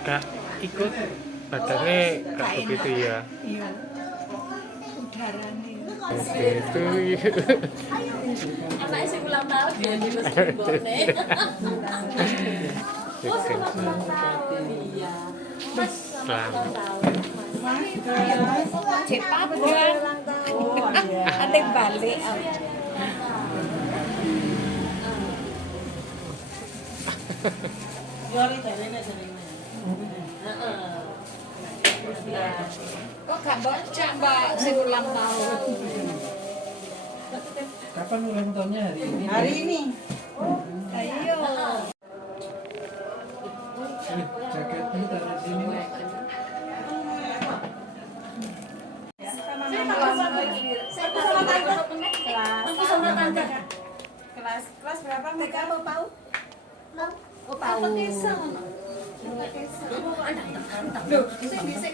Kak ikut badannya gak begitu ya. Iya, udaranya. Itu Anaknya sing ulang tahun ya juga sembone. Oh, selamat ulang tahun. Iya. Mas, selamat ulang tahun. Cepat kan? Antek balik. Kok gak bocah mbak sing ulang tahun? Kapan ulang tahunnya hari ini? Hari ini. Ayo. Jaketnya taruh sini. Aku sama tante. Aku sama tante. Kelas berapa mereka? Kamu tahu? Oh, tahu. Loh, bisik-bisik.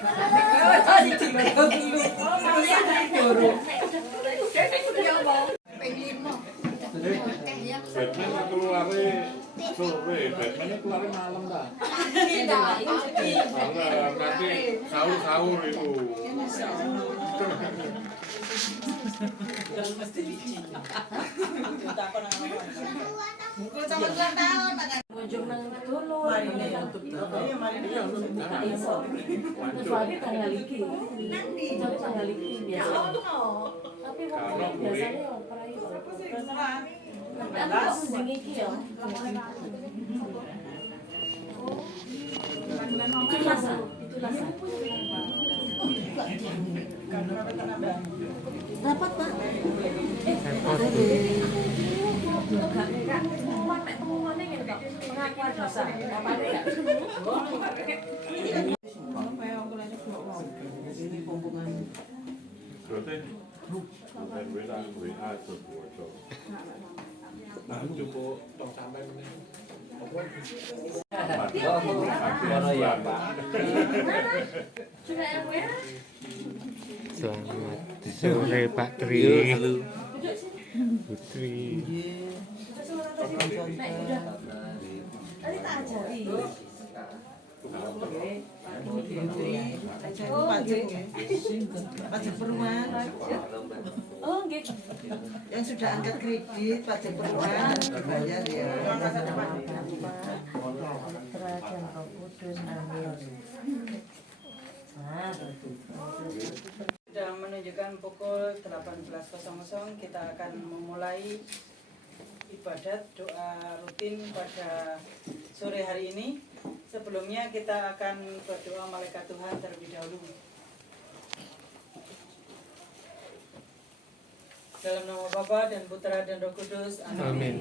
Batman keluarnya sore, Batman keluarnya malam dah. Malam nanti sahur itu. Mukul sama ulang tahun. Ujung nang dulu. Mari ini Gak iso. Kecuali tanggal iki. Kecuali tanggal iki biasa. Tapi waktu biasanya opera itu. Tapi aku kok mending iki ya. Itu lasa. Rapat, Pak. Pengumumannya ngene kok. Pengakuan dosa. Apa ya? Berarti WA sebuah. Nah, cukup tong sampai meneh. Kono ya, Pak. Sudah yang merah. selamat sore Pak Tri. Putri. Naik udah. Tadi tak ajari. Pajak perumahan. Oh, gitu. Yang sudah angkat kredit pajak perumahan dibayar ya. Sudah menunjukkan pukul 18.00 kita akan memulai ibadat doa rutin pada sore hari ini. Sebelumnya kita akan berdoa malaikat Tuhan terlebih dahulu. Dalam nama Bapa dan Putra dan Roh Kudus. Amin.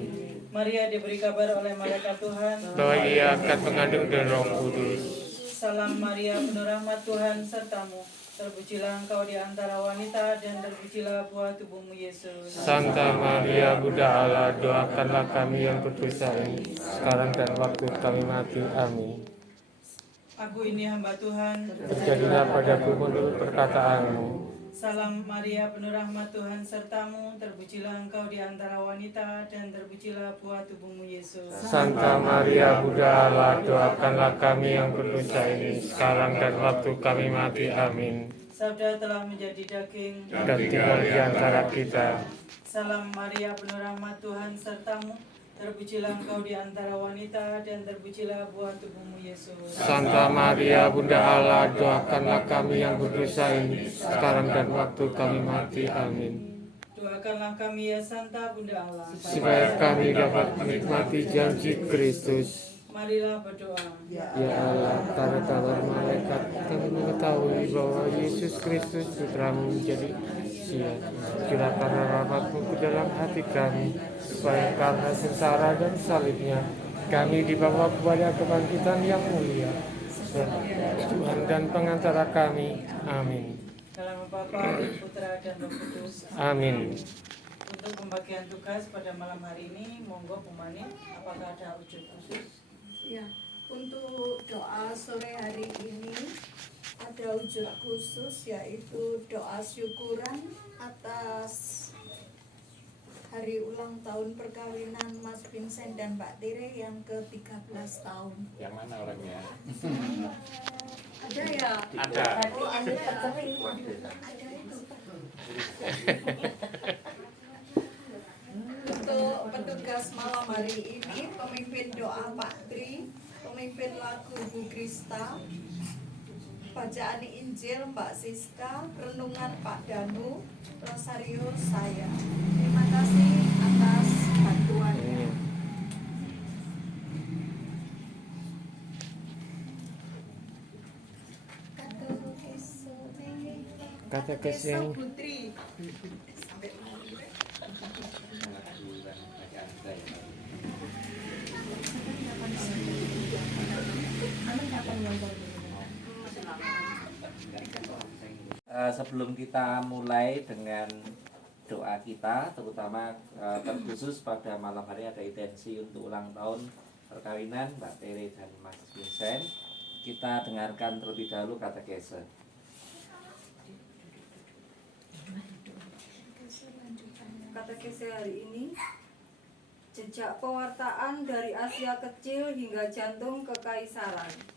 Maria diberi kabar oleh malaikat Tuhan Bahwa ia akan mengandung dan Roh Kudus. Salam Maria, penuh rahmat Tuhan sertamu. Terpujilah engkau di antara wanita dan terpujilah buah tubuhmu Yesus. Santa Maria Bunda Allah, doakanlah kami yang berdosa ini sekarang dan waktu kami mati. Amin. Aku ini hamba Tuhan. Terjadilah padaku menurut perkataanmu. Salam Maria, penuh rahmat Tuhan sertamu. Terpujilah engkau di antara wanita dan terpujilah buah tubuhmu Yesus. Santa Maria Bunda Allah, doakanlah kami yang berdosa ini sekarang dan waktu kami mati. Amin. Sabda telah menjadi daging Dan tinggal di antara kita. Salam Maria, penuh rahmat Tuhan sertamu. Terpujilah engkau di antara wanita dan terpujilah buah tubuhmu Yesus. Santa Maria Bunda Allah, doakanlah kami yang berdosa ini sekarang dan waktu kami mati. Amin. Doakanlah kami ya Santa Bunda Allah. Supaya kami dapat menikmati janji Kristus. Marilah berdoa. Ya Allah, karena kabar malaikat kami mengetahui bahwa Yesus Kristus Putramu menjadi manusia. Curahkanlah rahmat-Mu ke dalam hati kami, supaya karena sengsara dan salibnya kami dibawa kepada kebangkitan yang mulia. Tuhan dan pengantara kami. Amin. Dalam nama Bapa, Putra dan Roh Kudus. Amin. Untuk pembagian tugas pada malam hari ini, monggo Bu Mani, apakah ada ujuk khusus? Ya, untuk doa sore hari ini ada wujud khusus, yaitu doa syukuran atas hari ulang tahun perkawinan Mas Vincent dan Mbak Tere yang ke-13 tahun. Yang mana orangnya? Ada ya? Ada. Oh, ada ya? Ada itu. Untuk petugas malam hari ini, pemimpin doa Pak Tri, pemimpin lagu Bu Krista, bacaan Injil Mbak Siska, renungan Pak Danu, rosario saya. Terima kasih atas bantuannya. Katekes yang Putri. Sampai sebelum kita mulai dengan doa kita, terutama terkhusus pada malam hari ada intensi untuk ulang tahun perkawinan Mbak Tere dan Mas Vincent, kita dengarkan terlebih dahulu katekese. Katekese hari ini, jejak pewartaan dari Asia Kecil hingga jantung kekaisaran.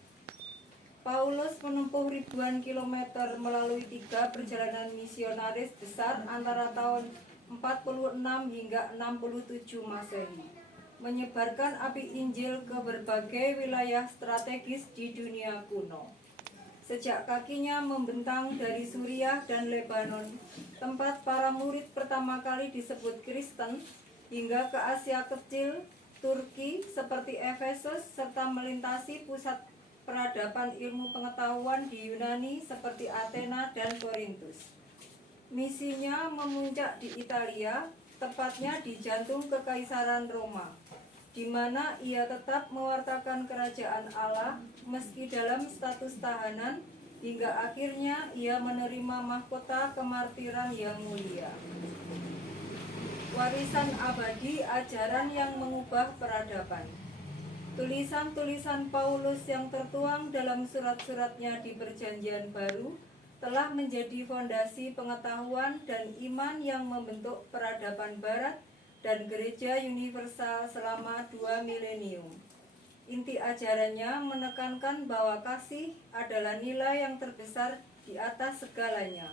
Paulus menempuh ribuan kilometer melalui 3 perjalanan misionaris besar antara tahun 46 hingga 67 Masehi, menyebarkan api Injil ke berbagai wilayah strategis di dunia kuno. Sejak kakinya membentang dari Suriah dan Lebanon, tempat para murid pertama kali disebut Kristen, hingga ke Asia Kecil, Turki seperti Efesus, serta melintasi pusat peradaban ilmu pengetahuan di Yunani seperti Athena dan Korintus. Misinya memuncak di Italia, tepatnya di jantung Kekaisaran Roma, di mana ia tetap mewartakan kerajaan Allah meski dalam status tahanan, hingga akhirnya ia menerima mahkota kemartiran yang mulia. Warisan abadi ajaran yang mengubah peradaban. Tulisan-tulisan Paulus yang tertuang dalam surat-suratnya di Perjanjian Baru telah menjadi fondasi pengetahuan dan iman yang membentuk peradaban Barat dan gereja universal selama 2 milenium. Inti ajarannya menekankan bahwa kasih adalah nilai yang terbesar di atas segalanya,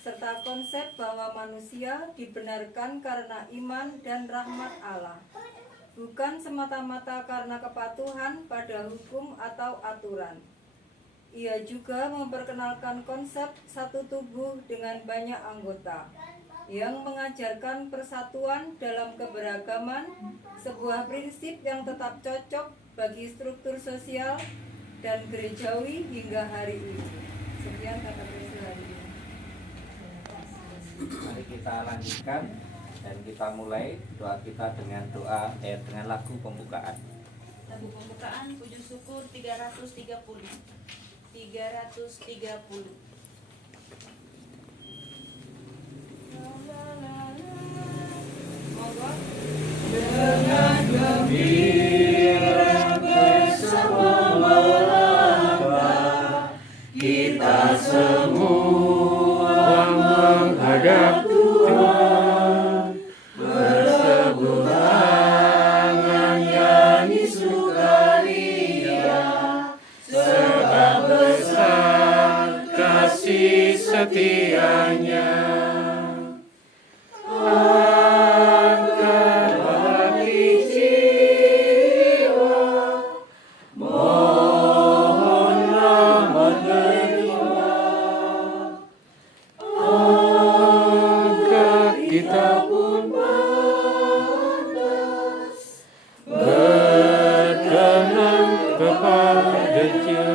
serta konsep bahwa manusia dibenarkan karena iman dan rahmat Allah, bukan semata-mata karena kepatuhan pada hukum atau aturan. Ia juga memperkenalkan konsep satu tubuh dengan banyak anggota, yang mengajarkan persatuan dalam keberagaman, sebuah prinsip yang tetap cocok bagi struktur sosial dan gerejawi hingga hari ini. Sekian kata hari ini. Mari kita lanjutkan dan kita mulai doa kita dengan dengan lagu pembukaan. Lagu pembukaan puji syukur 330. Monggo. dengan gembira bersama melangkah, kita semua menghadap Tuhan, bersebut tangan nyanyi sukaria, sebab besar kasih setianya. Angkat hati jiwa, mohonlah menerima. Angkat kita pun pantas, berkenan kepada-Nya.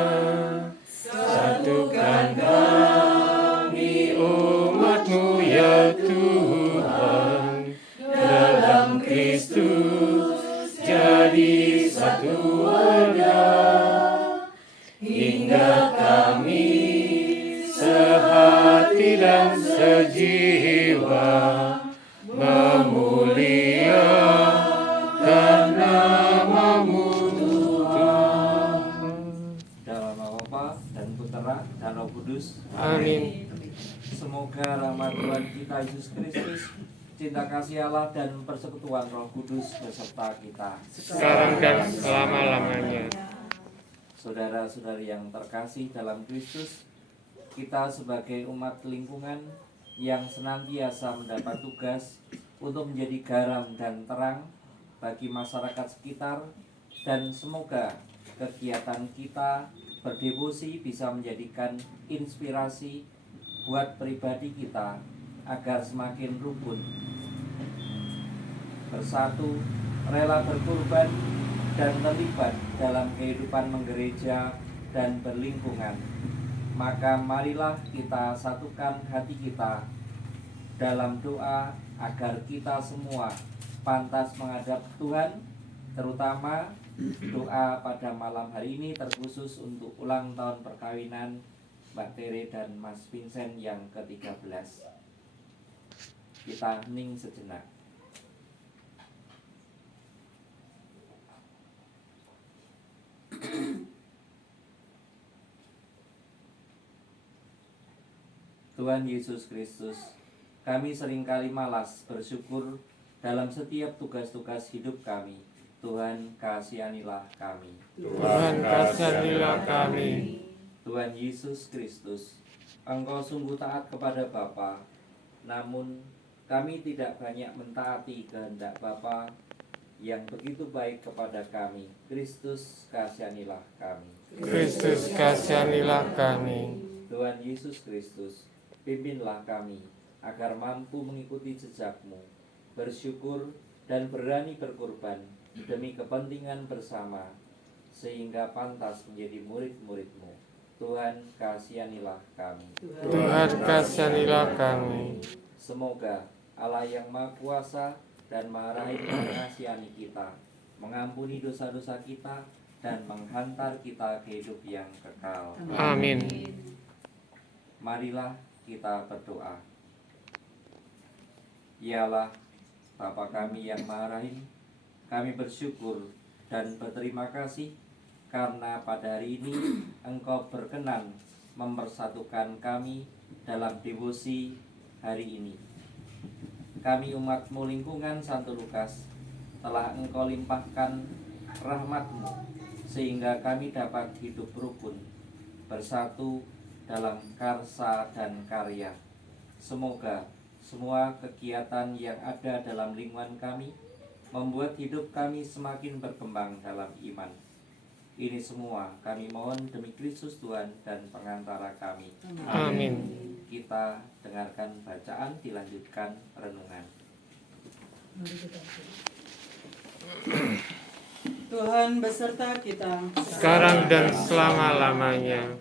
Satukan kami umat-Mu ya Tuhan, dalam Kristus jadi satu wadah, hingga kami sehati dan sejiwa memuliakan nama-Mu Tuhan. Dalam nama Bapa dan Putera dan Roh Kudus. Amin. Semoga rahmat Tuhan kita Yesus Kristus, cinta kasih Allah dan persekutuan Roh Kudus beserta kita sekarang dan selama-lamanya. Saudara-saudari yang terkasih dalam Kristus, kita sebagai umat lingkungan yang senantiasa mendapat tugas untuk menjadi garam dan terang bagi masyarakat sekitar, dan semoga kegiatan kita berdevosi bisa menjadikan inspirasi buat pribadi kita agar semakin rukun, bersatu, rela berkorban, dan terlibat dalam kehidupan menggereja dan berlingkungan. Maka marilah kita satukan hati kita dalam doa agar kita semua pantas menghadap Tuhan, terutama doa pada malam hari ini terkhusus untuk ulang tahun perkawinan Mbak Tere dan Mas Vincent yang ke-13. Kita hening sejenak. Tuhan Yesus Kristus, kami seringkali malas bersyukur dalam setiap tugas-tugas hidup kami. Tuhan, kasihanilah kami. Tuhan, kasihanilah kami. Tuhan Yesus Kristus, Engkau sungguh taat kepada Bapa, namun kami tidak banyak mentaati kehendak Bapa yang begitu baik kepada kami. Kristus, kasihanilah kami. Kristus, kasihanilah kami. Tuhan Yesus Kristus, pimpinlah kami agar mampu mengikuti jejak-Mu, bersyukur dan berani berkorban demi kepentingan bersama, sehingga pantas menjadi murid-murid-Mu. Tuhan, kasihanilah kami. Tuhan, kasihanilah kami. Semoga Allah yang Maha Kuasa dan Maha Rahim mengasihi kita, mengampuni dosa-dosa kita, dan menghantar kita ke hidup yang kekal. Amin. Marilah kita berdoa. Ya Allah, Bapa kami yang Maha Rahim, kami bersyukur dan berterima kasih karena pada hari ini Engkau berkenan mempersatukan kami dalam devosi hari ini. Kami umat-Mu lingkungan Santo Lukas telah Engkau limpahkan rahmat-Mu sehingga kami dapat hidup rukun, bersatu dalam karsa dan karya. Semoga semua kegiatan yang ada dalam lingkungan kami membuat hidup kami semakin berkembang dalam iman. Ini semua kami mohon demi Kristus Tuhan dan pengantara kami. Amin. Kita dengarkan bacaan, dilanjutkan renungan. Tuhan beserta kita. Sekarang dan selama-lamanya.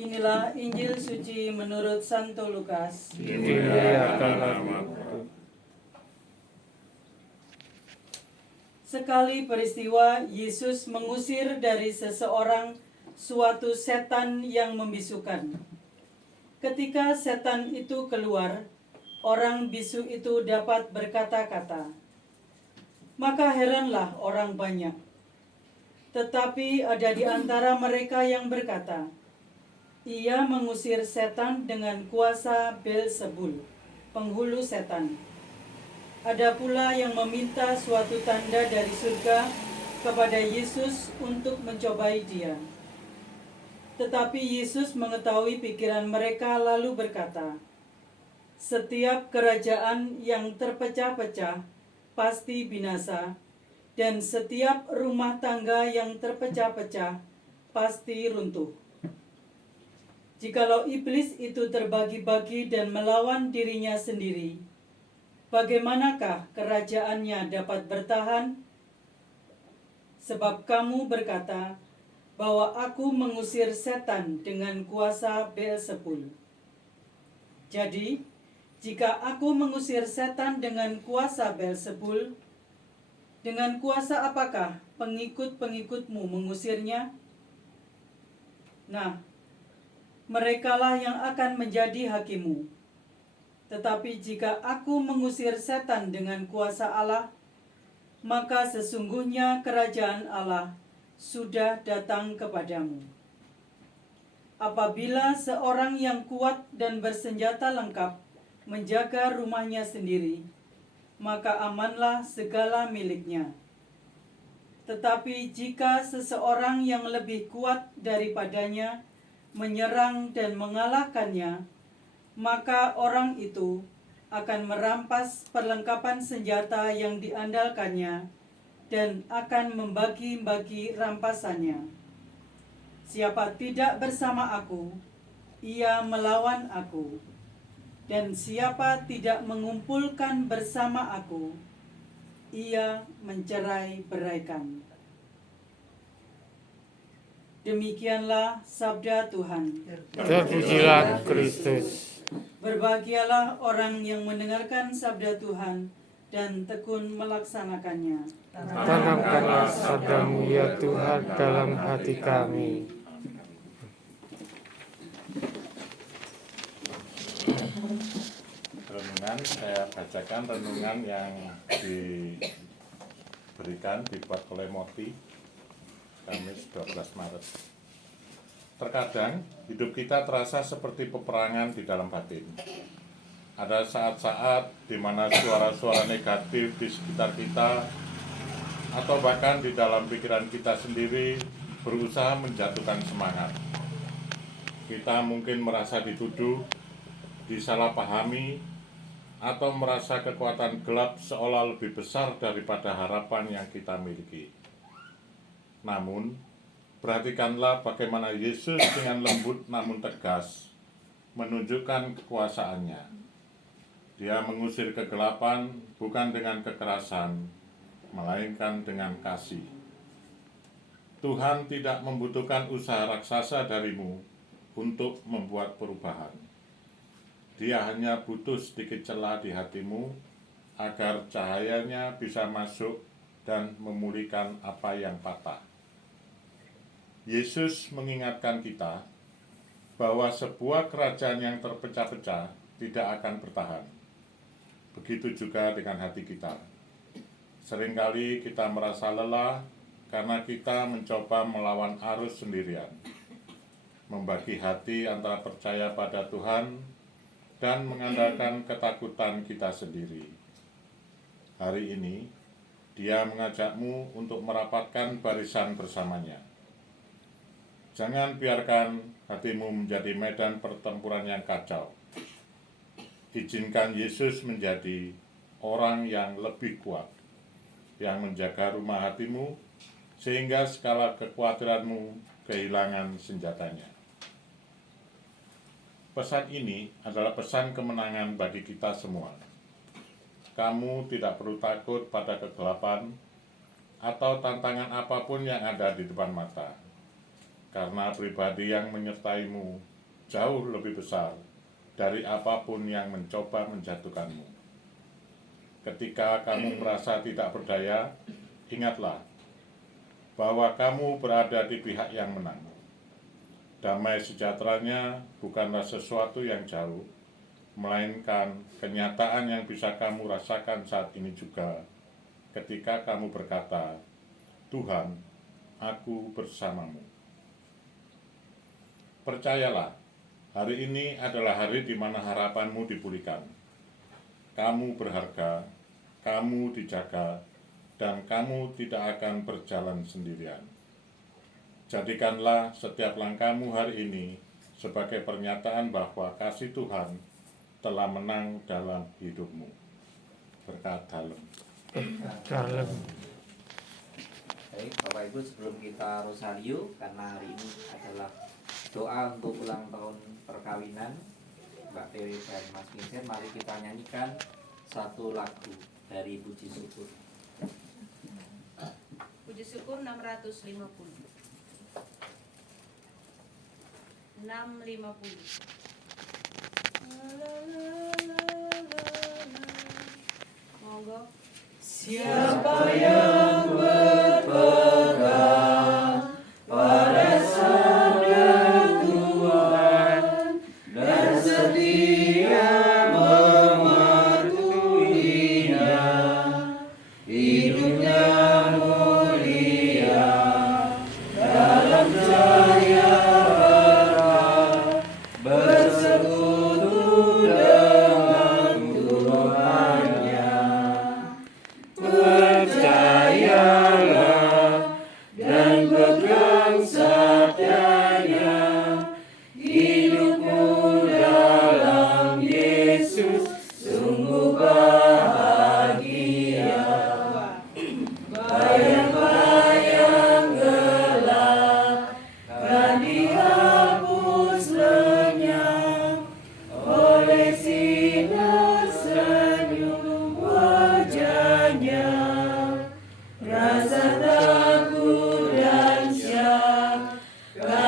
Inilah Injil suci menurut Santo Lukas. Dimuliakanlah. Sekali peristiwa Yesus mengusir dari seseorang suatu setan yang membisukan. Ketika setan itu keluar, orang bisu itu dapat berkata-kata. Maka heranlah orang banyak. Tetapi ada di antara mereka yang berkata, ia mengusir setan dengan kuasa Beelzebul, penghulu setan. Ada pula yang meminta suatu tanda dari surga kepada Yesus untuk mencobai dia. Tetapi Yesus mengetahui pikiran mereka lalu berkata, setiap kerajaan yang terpecah-pecah pasti binasa, dan setiap rumah tangga yang terpecah-pecah pasti runtuh. Jikalau iblis itu terbagi-bagi dan melawan dirinya sendiri, bagaimanakah kerajaannya dapat bertahan? Sebab kamu berkata bahwa aku mengusir setan dengan kuasa Beelzebul. Jadi, jika aku mengusir setan dengan kuasa Beelzebul, dengan kuasa apakah pengikut-pengikutmu mengusirnya? Nah, merekalah yang akan menjadi hakimu. Tetapi jika aku mengusir setan dengan kuasa Allah, maka sesungguhnya kerajaan Allah sudah datang kepadamu. Apabila seorang yang kuat dan bersenjata lengkap menjaga rumahnya sendiri, maka amanlah segala miliknya. Tetapi jika seseorang yang lebih kuat daripadanya menyerang dan mengalahkannya, maka orang itu akan merampas perlengkapan senjata yang diandalkannya dan akan membagi-bagi rampasannya. Siapa tidak bersama aku, ia melawan aku. Dan siapa tidak mengumpulkan bersama aku, ia mencerai-beraikan. Demikianlah sabda Tuhan. Terpujilah Kristus. Berbahagialah orang yang mendengarkan sabda Tuhan dan tekun melaksanakannya. Tanamkanlah sabdamu ya Tuhan dalam hati kami. Renungan, saya bacakan renungan yang dibuat oleh Moti Kamis 12 Maret. Terkadang hidup kita terasa seperti peperangan di dalam batin. Ada saat-saat di mana suara-suara negatif di sekitar kita atau bahkan di dalam pikiran kita sendiri berusaha menjatuhkan semangat. Kita mungkin merasa dituduh, disalahpahami, atau merasa kekuatan gelap seolah lebih besar daripada harapan yang kita miliki. Namun, perhatikanlah bagaimana Yesus dengan lembut namun tegas menunjukkan kekuasaannya. Dia mengusir kegelapan bukan dengan kekerasan, melainkan dengan kasih. Tuhan tidak membutuhkan usaha raksasa darimu untuk membuat perubahan. Dia hanya butuh sedikit celah di hatimu agar cahayanya bisa masuk dan memulihkan apa yang patah. Yesus mengingatkan kita bahwa sebuah kerajaan yang terpecah-pecah tidak akan bertahan. Begitu juga dengan hati kita. Seringkali kita merasa lelah karena kita mencoba melawan arus sendirian, membagi hati antara percaya pada Tuhan dan mengandalkan ketakutan kita sendiri. Hari ini, Dia mengajakmu untuk merapatkan barisan bersamanya. Jangan biarkan hatimu menjadi medan pertempuran yang kacau. Izinkan Yesus menjadi orang yang lebih kuat, yang menjaga rumah hatimu, sehingga segala kekhawatiranmu kehilangan senjatanya. Pesan ini adalah pesan kemenangan bagi kita semua. Kamu tidak perlu takut pada kegelapan atau tantangan apapun yang ada di depan mata, karena pribadi yang menyertaimu jauh lebih besar dari apapun yang mencoba menjatuhkanmu. Ketika kamu merasa tidak berdaya, ingatlah bahwa kamu berada di pihak yang menang. Damai sejahteranya bukanlah sesuatu yang jauh, melainkan kenyataan yang bisa kamu rasakan saat ini juga ketika kamu berkata, "Tuhan, aku bersamamu." Percayalah, hari ini adalah hari di mana harapanmu dipulihkan. Kamu berharga, kamu dijaga, dan kamu tidak akan berjalan sendirian. Jadikanlah setiap langkahmu hari ini sebagai pernyataan bahwa kasih Tuhan telah menang dalam hidupmu. Berkat dalam. Dalam. Baik, Bapak Ibu, sebelum kita rosario, karena hari ini adalah doa untuk ulang tahun perkawinan Mbak Tere dan Mas Vincent, mari kita nyanyikan satu lagu dari Puji Syukur. Puji syukur 650. 650. Monggo. Siapa yang berpegang pada sabda Tuhan dan setia mematuhinya, hidupnya mulia dalam cahaya berkah, bersekutu dengan Tuhannya.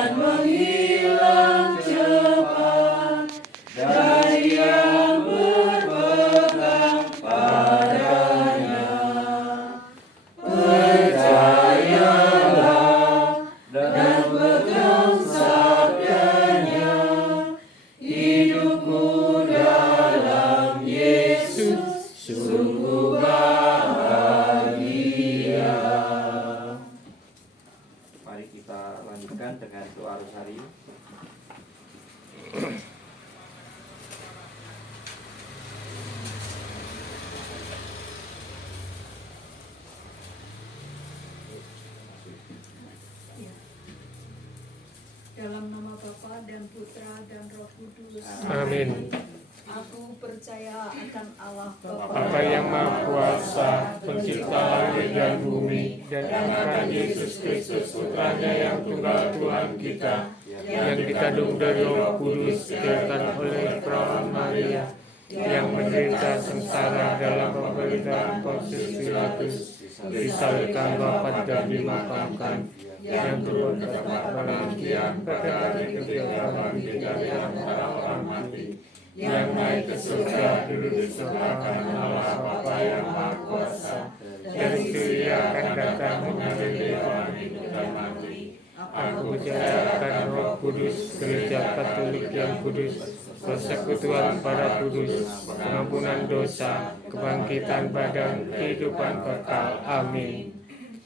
dan menghilang cepat dari yang berpegang padanya. Percayalah dan pegang sabdanya, hidupmu dalam Yesus sungguh bahagia. Mari kita lanjutkan dengan doa rosari. Dalam nama Bapa dan Putra dan Roh Kudus. Amin. Aku percaya akan Allah Bapa yang Maha Kuasa, pencipta langit dan bumi, dan akan Yesus Kristus Putranya yang tunggal Tuhan kita, yang dikandung dari Roh Kudus, dilahirkan oleh perawan Maria, yang menderita sengsara dalam pemerintahan Pontius Pilatus, disalibkan, wafat dan dimakamkan, yang turun ke tempat kematian, pada hari ketiga bangkit dari antara orang mati, yang naik ke surga, duduk di sebelah kanan Allah Bapa yang Maha Kuasa, dari kiri akan datang mengadili orang hidup dan mati. Aku percaya akan Roh Kudus, Gereja Katolik yang kudus, persekutuan para kudus, pengampunan dosa, kebangkitan badan, kehidupan kekal. Amin.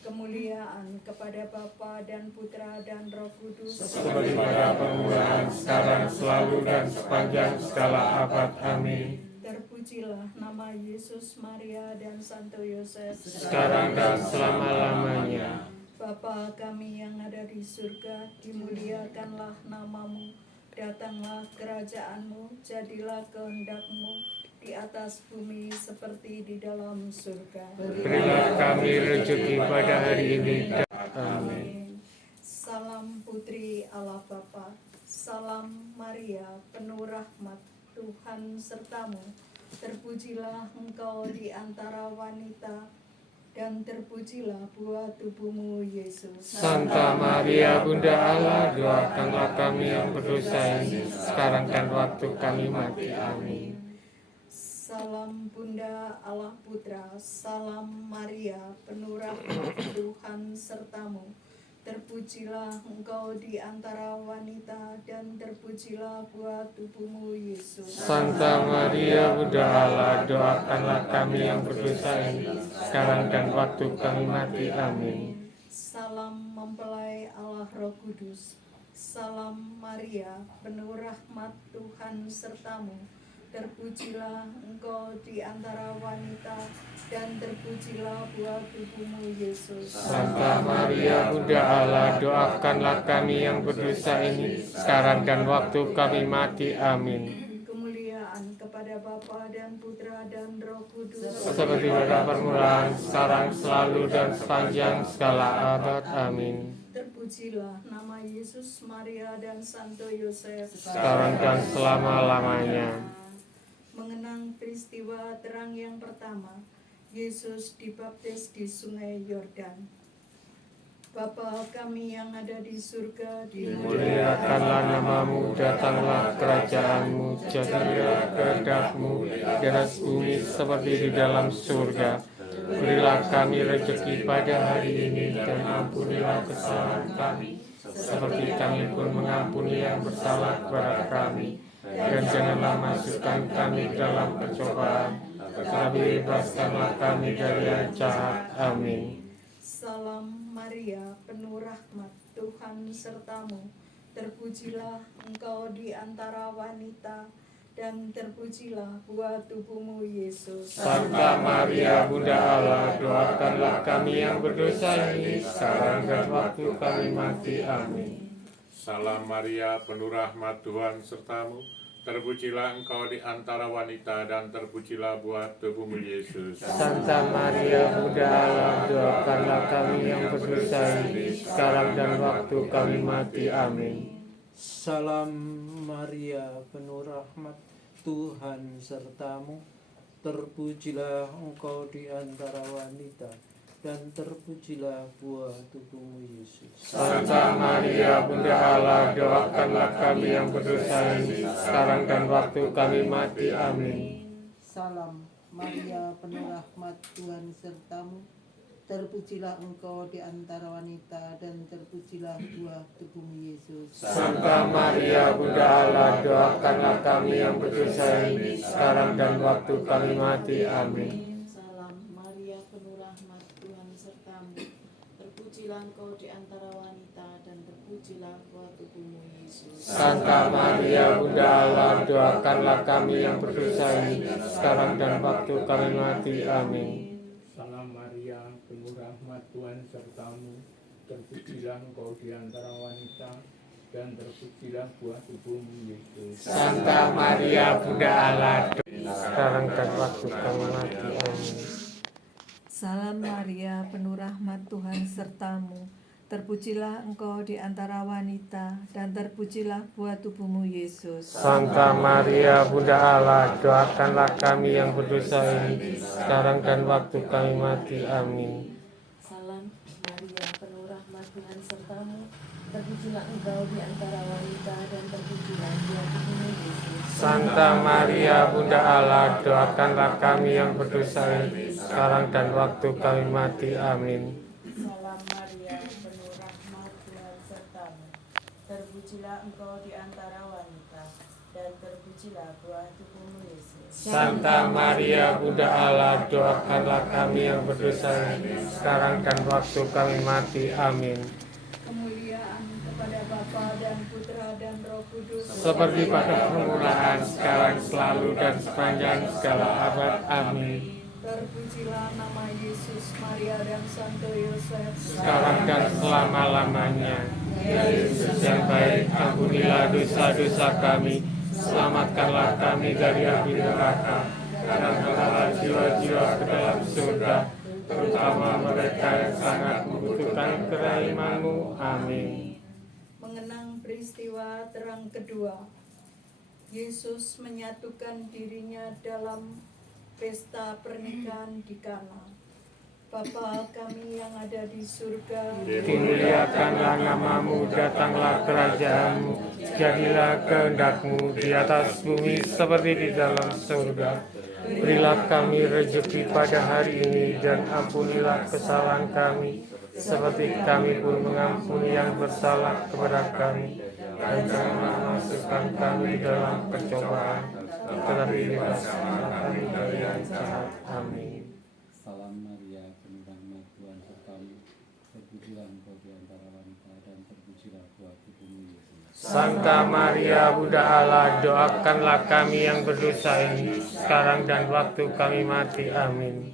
Kemuliaan kepada Bapa dan Putra dan Roh Kudus, Seperti pada permulaan, sekarang, selalu, dan sepanjang segala abad. Amin. terpujilah nama Yesus, Maria, dan Santo Yosef, Sekarang dan selama-lamanya. Bapa kami yang ada di surga, dimuliakanlah namamu, datanglah kerajaanmu, jadilah kehendak-mu di atas bumi seperti di dalam surga. Berilah kami rezeki pada hari ini. Amin. Salam Putri Allah Bapa, salam Maria, penuh rahmat, Tuhan sertamu. Terpujilah engkau di antara wanita, dan terpujilah buah tubuhmu Yesus. Santa Maria Bunda Allah, doakanlah kami yang berdosa ini, sekarang dan waktu kami mati. Amin. Salam Bunda Allah Putra, salam Maria, penuh rahmat, Tuhan sertamu. Terpujilah engkau di antara wanita, dan terpujilah buah tubuhmu Yesus. Santa Maria Bunda Allah, doakanlah kami yang berdosa ini, sekarang dan waktu kami mati. Amin. Salam mempelai Allah Roh Kudus, salam Maria, penuh rahmat, Tuhan sertamu. Terpujilah engkau di antara wanita, dan terpujilah buah tubuhmu Yesus. Santa Maria Bunda Allah, doakanlah kami yang berdosa ini, sekarang dan waktu kami mati. Amin. Kemuliaan kepada Bapa dan Putra dan Roh Kudus, Seperti pada permulaan, sekarang, selalu, dan sepanjang segala abad. Amin. terpujilah nama Yesus, Maria, dan Santo Yosef, Sekarang dan selama-lamanya. Mengenang peristiwa terang yang pertama, Yesus dibaptis di Sungai Yordan. Bapa kami yang ada di surga, Dimuliakanlah namamu, datanglah kerajaanmu, jadilah kehendak-mu di atas bumi seperti di dalam surga. Berilah kami rezeki pada hari ini, dan ampunilah kesalahan kami, seperti kami pun mengampuni yang bersalah kepada kami. Dan janganlah masukkan kami dalam percobaan, tetapi bebaskanlah kami dari yang jahat. Amin. Salam Maria, penuh rahmat, Tuhan sertamu. Terpujilah engkau di antara wanita, dan terpujilah buah tubuhmu Yesus. Santa Maria Bunda Allah, doakanlah kami yang berdosa ini, sekarang dan waktu kami mati. Amin. Salam Maria, penuh rahmat, Tuhan sertamu. Terpujilah engkau di antara wanita, dan terpujilah buah tubuhmu Yesus. Santa Maria Bunda Allah, doakanlah kami yang berdosa ini, sekarang dan waktu kami mati. Amin. Salam Maria, penuh rahmat, Tuhan sertamu. Terpujilah engkau di antara wanita, dan terpujilah buah tubuhmu Yesus. Santa Maria Bunda Allah, doakanlah kami yang berdosa ini, sekarang dan waktu kami mati. Amin. Salam Maria, penuh rahmat, Tuhan sertamu. Terpujilah engkau di antara wanita, dan terpujilah buah tubuhmu Yesus. Santa Maria Bunda Allah, doakanlah kami yang berdosa ini, sekarang dan waktu kami mati. Amin. Salam Maria, penuh rahmat, Tuhan sertamu. Terpujilah engkau di antara wanita, dan terpujilah buah tubuhmu Yesus. Santa Maria Bunda Allah, doakanlah kami yang berdosa ini, sekarang dan waktu kami mati. Amin. Salam Maria, penuh rahmat, Tuhan sertamu. Terpujilah engkau di antara wanita, dan terpujilah buah tubuhmu Yesus. Santa Maria Bunda Allah, sekarang dan waktu kami mati. Amin. Salam Maria, penuh rahmat, Tuhan sertamu. Terpujilah engkau di antara wanita, dan terpujilah buah tubuhmu Yesus. Santa Maria Bunda Allah, doakanlah kami yang berdosa ini, sekarang dan waktu kami mati. Amin. Salam Maria, penuh rahmat, Tuhan sertamu. Terpujilah engkau di antara wanita, dan terpujilah buah tubuhmu Yesus. Santa Maria Bunda Allah, doakanlah kami yang berdosa ini, sekarang dan waktu kami mati. Amin. Salam Maria, penuh rahmat, Tuhan sertamu. Terpujilah engkau di antara wanita, dan terpujilah buah tubuhmu Yesus. Santa Maria Bunda Allah, doakanlah kami yang berdosa ini, sekarang dan waktu kami mati. Amin. Kemuliaan kepada Bapa dan Putra dan Roh Kudus, Seperti pada permulaan, sekarang, selalu, dan sepanjang segala abad. Amin. terpujilah nama Yesus, Maria dan Santo Yosef, Sekarang dan selama-lamanya. Ya Yesus yang baik, ampunilah dosa-dosa kami, selamatkanlah kami dari api neraka, dan angkatlah jiwa-jiwa ke dalam surga, terutama mereka yang sangat membutuhkan kerahiman-Mu. Amin. mengenang peristiwa terang kedua. Yesus menyatukan dirinya dalam pesta pernikahan di Kana. Bapa kami yang ada di surga, Dimuliakanlah nama-Mu, datanglah kerajaan-Mu, jadilah kehendak-Mu di atas bumi seperti di dalam surga. Berilah kami rezeki pada hari ini, dan ampunilah kesalahan kami, seperti kami pun mengampuni yang bersalah kepada kami. Dan janganlah masukkan kami di dalam percobaan, tetapi bebaskanlah kami dari yang jahat. Amin. Salam Maria, penuh rahmat, Tuhan sertamu. Terpujilah engkau di antara wanita, dan terpujilah buah tubuhmu Yesus. Santa Maria Bunda Allah, doakanlah kami yang berdosa ini, sekarang dan waktu kami mati. Amin.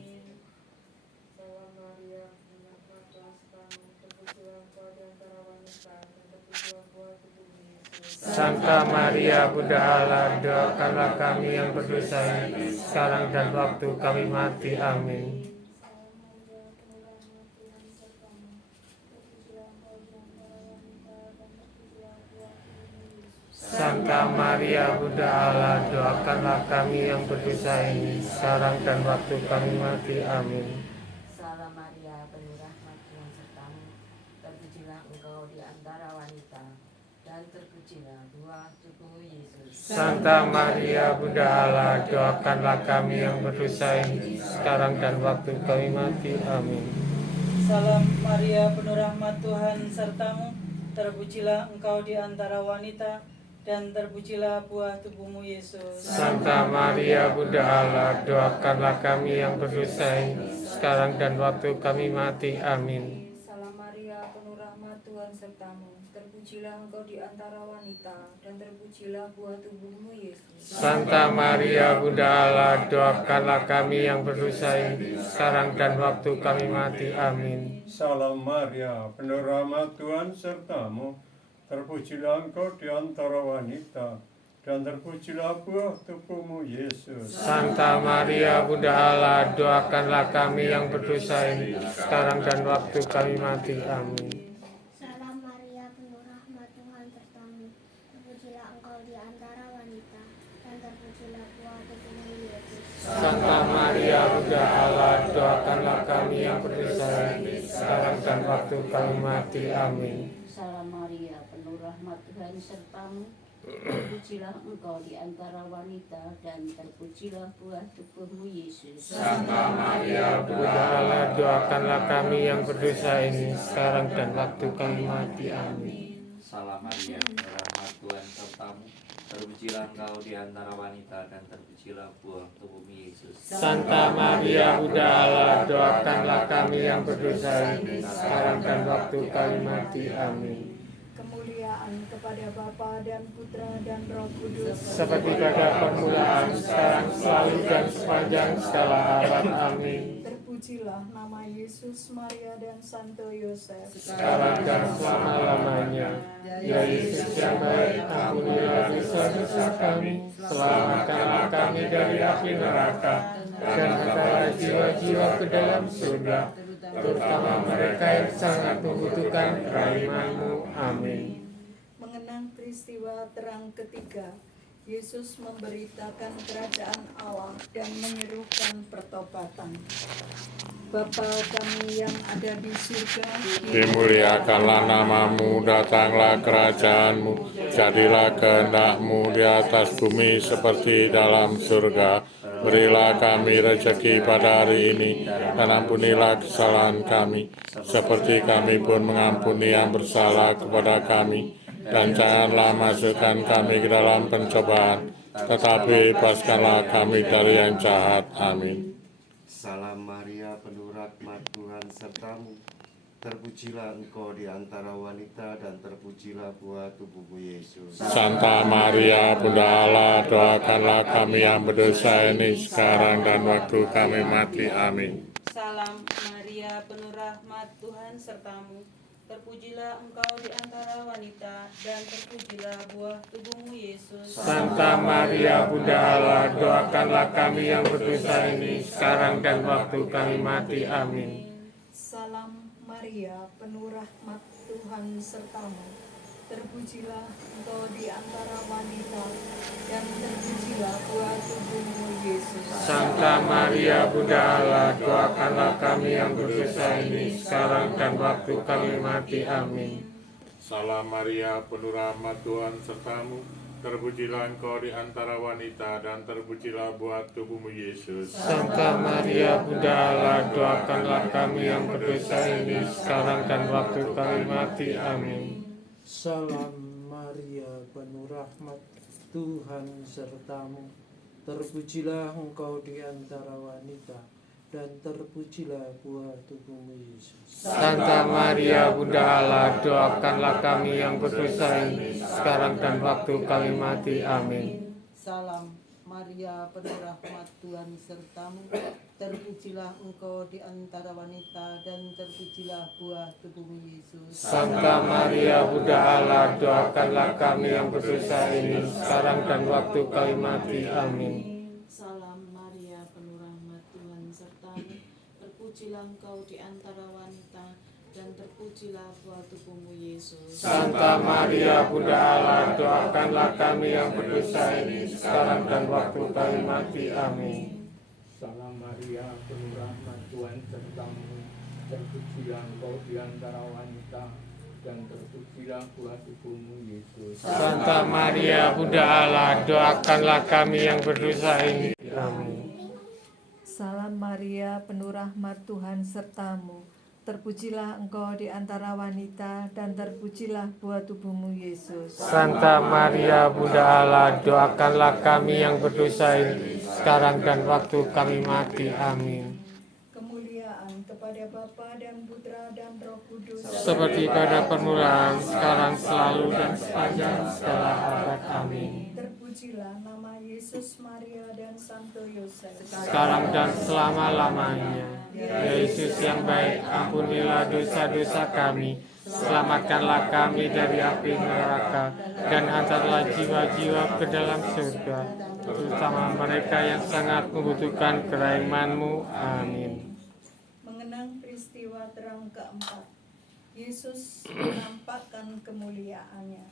Salam Maria, penuh rahmat, Tuhan sertamu. Terpujilah engkau di antara wanita, dan terpujilah buah tubuhmu Yesus. Santa Maria Bunda Allah, doakanlah kami yang berdosa ini, sekarang dan waktu kami mati. Amin. Santa Maria Bunda Allah, doakanlah kami yang berdosa ini, sekarang dan waktu kami mati. Amin. Salam Maria, penuh rahmat, Tuhan sertamu. Terpujilah engkau di antara wanita, dan terpujilah buah tubuhmu Yesus. Santa Maria Bunda Allah, doakanlah kami yang berdosa ini, sekarang dan waktu kami mati. Amin. Salam Maria, penuh rahmat, Tuhan sertamu. Terpujilah engkau di antara wanita, dan terpujilah buah tubuhmu Yesus. Santa Maria Bunda Allah, doakanlah kami yang berdosa ini, sekarang dan waktu kami mati. Amin. Salam Maria, penuh rahmat, Tuhan sertamu. Terpujilah engkau di antara wanita, dan terpujilah buah tubuhmu Yesus. Santa Maria Bunda Allah, doakanlah kami yang berdosa ini, sekarang dan waktu kami mati. Amin. Salam Maria, penuh rahmat, Tuhan sertamu. Terpujilah engkau di antara wanita, dan terpujilah buah tubuhmu Yesus. Santa Maria Bunda Allah, doakanlah kami yang berdosa ini, sekarang dan waktu kami mati. Amin. Salam Maria, penuh rahmat, Tuhan sertamu. Terpujilah engkau di antara wanita, dan terpujilah buah tubuhmu Yesus. Santa Maria Bunda Allah, doakanlah kami yang berdosa ini sekarang dan waktu kami mati. Amin. Salam Maria, penuh rahmat Tuhan sertamu, terpujilah engkau di antara wanita dan terpujilah buah tubuhmu Yesus. Santa Maria Bunda Allah, doakanlah kami yang berdosa ini sekarang dan waktu kami mati. Amin. Salam Maria, rahmat Tuhan sertamu, terpujilah engkau di antara wanita dan terpujilah buah tubuhmu Yesus. Santa Maria Bunda Allah, doakanlah kami yang berdosa ini sekarang dan waktu kami mati. Amin. Kemuliaan kepada Bapa dan Putra dan Roh Kudus, Seperti pada permulaan, sekarang, selalu dan sepanjang segala abad. Amin. terpujilah nama Yesus, Maria dan Santo Yosef, Sekarang dan selama-lamanya. Ya Yesus yang baik, ampunilah dosa-dosa kami, selamatkanlah kami dari api neraka, dan hantarlah jiwa-jiwa ke dalam surga, terutama mereka yang sangat membutuhkan kerahiman-Mu. Amin. mengenang peristiwa terang ketiga, Yesus memberitakan kerajaan Allah dan menyerukan pertobatan. Bapa kami yang ada di surga, Dimuliakanlah namamu, datanglah kerajaanmu, jadilah kehendak-Mu di atas bumi seperti dalam surga. Berilah kami rezeki pada hari ini, dan ampunilah kesalahan kami, seperti kami pun mengampuni yang bersalah kepada kami. Dan janganlah masukkan kami ke dalam pencobaan, tetapi bebaskanlah kami dari yang jahat. Amin. Salam Maria, penuh rahmat Tuhan sertamu, terpujilah engkau di antara wanita dan terpujilah buah tubuhmu Yesus. Santa Maria, Bunda Allah, doakanlah kami yang berdosa ini sekarang dan waktu kami mati. Amin. Salam Maria, penuh rahmat Tuhan sertamu, terpujilah engkau di antara wanita dan terpujilah buah tubuhmu Yesus. Santa Maria Bunda Allah, doakanlah kami yang berdosa ini sekarang dan waktu kami mati. Amin. Salam Maria, penuh rahmat Tuhan sertamu, terpujilah engkau di antara wanita dan terpujilah buah tubuhmu Yesus. Santa Maria Bunda Allah, doakanlah kami yang berdosa ini sekarang dan waktu kami mati. Amin. Salam Maria, penuh rahmat Tuhan sertamu, terpujilah engkau di antara wanita dan terpujilah buah tubuhmu Yesus. Santa Maria Bunda Allah, doakanlah kami yang berdosa ini sekarang dan waktu kami mati. Amin. Salam Maria, penuh rahmat Tuhan sertamu, terpujilah engkau di antara wanita dan terpujilah buah tubuhmu Yesus. Santa Maria Bunda Allah, doakanlah kami yang berdosa ini sekarang dan waktu kami mati. Amin. Salam Maria, penuh rahmat Tuhan sertamu, terpujilah engkau di antara wanita dan terpujilah buah tubuhmu Yesus. Santa Maria Bunda Allah, doakanlah kami yang berdosa ini sekarang dan waktu kami mati. Amin. Salam Maria, penuh rahmat Tuhan sertamu, terpujilah engkau di antara wanita dan terpujilah buah tubuhmu Yesus. Santa Maria Bunda Allah, doakanlah kami yang berdosa ini sekarang dan waktu kami mati. Amin. Salam Maria, penuh rahmat Tuhan sertamu, terpujilah engkau di antara wanita dan terpujilah buah tubuhmu Yesus. Santa Maria Bunda Allah, doakanlah kami yang berdosa ini. Amin. Salam Maria, penuh rahmat Tuhan sertamu, terpujilah engkau di antara wanita dan terpujilah buah tubuhmu Yesus. Santa Maria Bunda Allah, doakanlah kami yang berdosa ini sekarang dan waktu kami mati. Amin. Kemuliaan kepada Bapa dan Putra dan Roh Kudus, Seperti pada permulaan, sekarang, selalu dan sepanjang segala abad. Amin. terpujilah nama Yesus, Maria dan Santo Yosef, Sekarang dan selama-lamanya. Ya Yesus yang baik, ampunilah dosa-dosa kami, selamatkanlah kami dari api neraka, dan hantarlah jiwa-jiwa ke dalam surga, terutama mereka yang sangat membutuhkan kerahiman-Mu. Amin. mengenang peristiwa terang keempat, Yesus menampakkan kemuliaannya.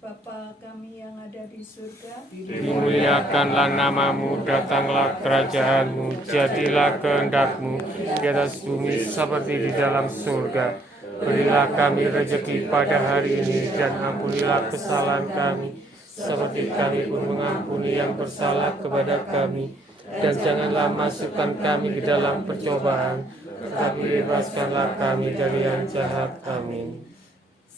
Bapa kami yang ada di surga, dimuliakanlah namamu, datanglah kerajaanmu, jadilah kehendak-mu di atas bumi seperti di dalam surga. Berilah kami rezeki pada hari ini dan ampunilah kesalahan kami seperti kami pun mengampuni yang bersalah kepada kami. Dan janganlah masukkan kami ke dalam percobaan, tetapi bebaskanlah kami dari yang jahat. Amin.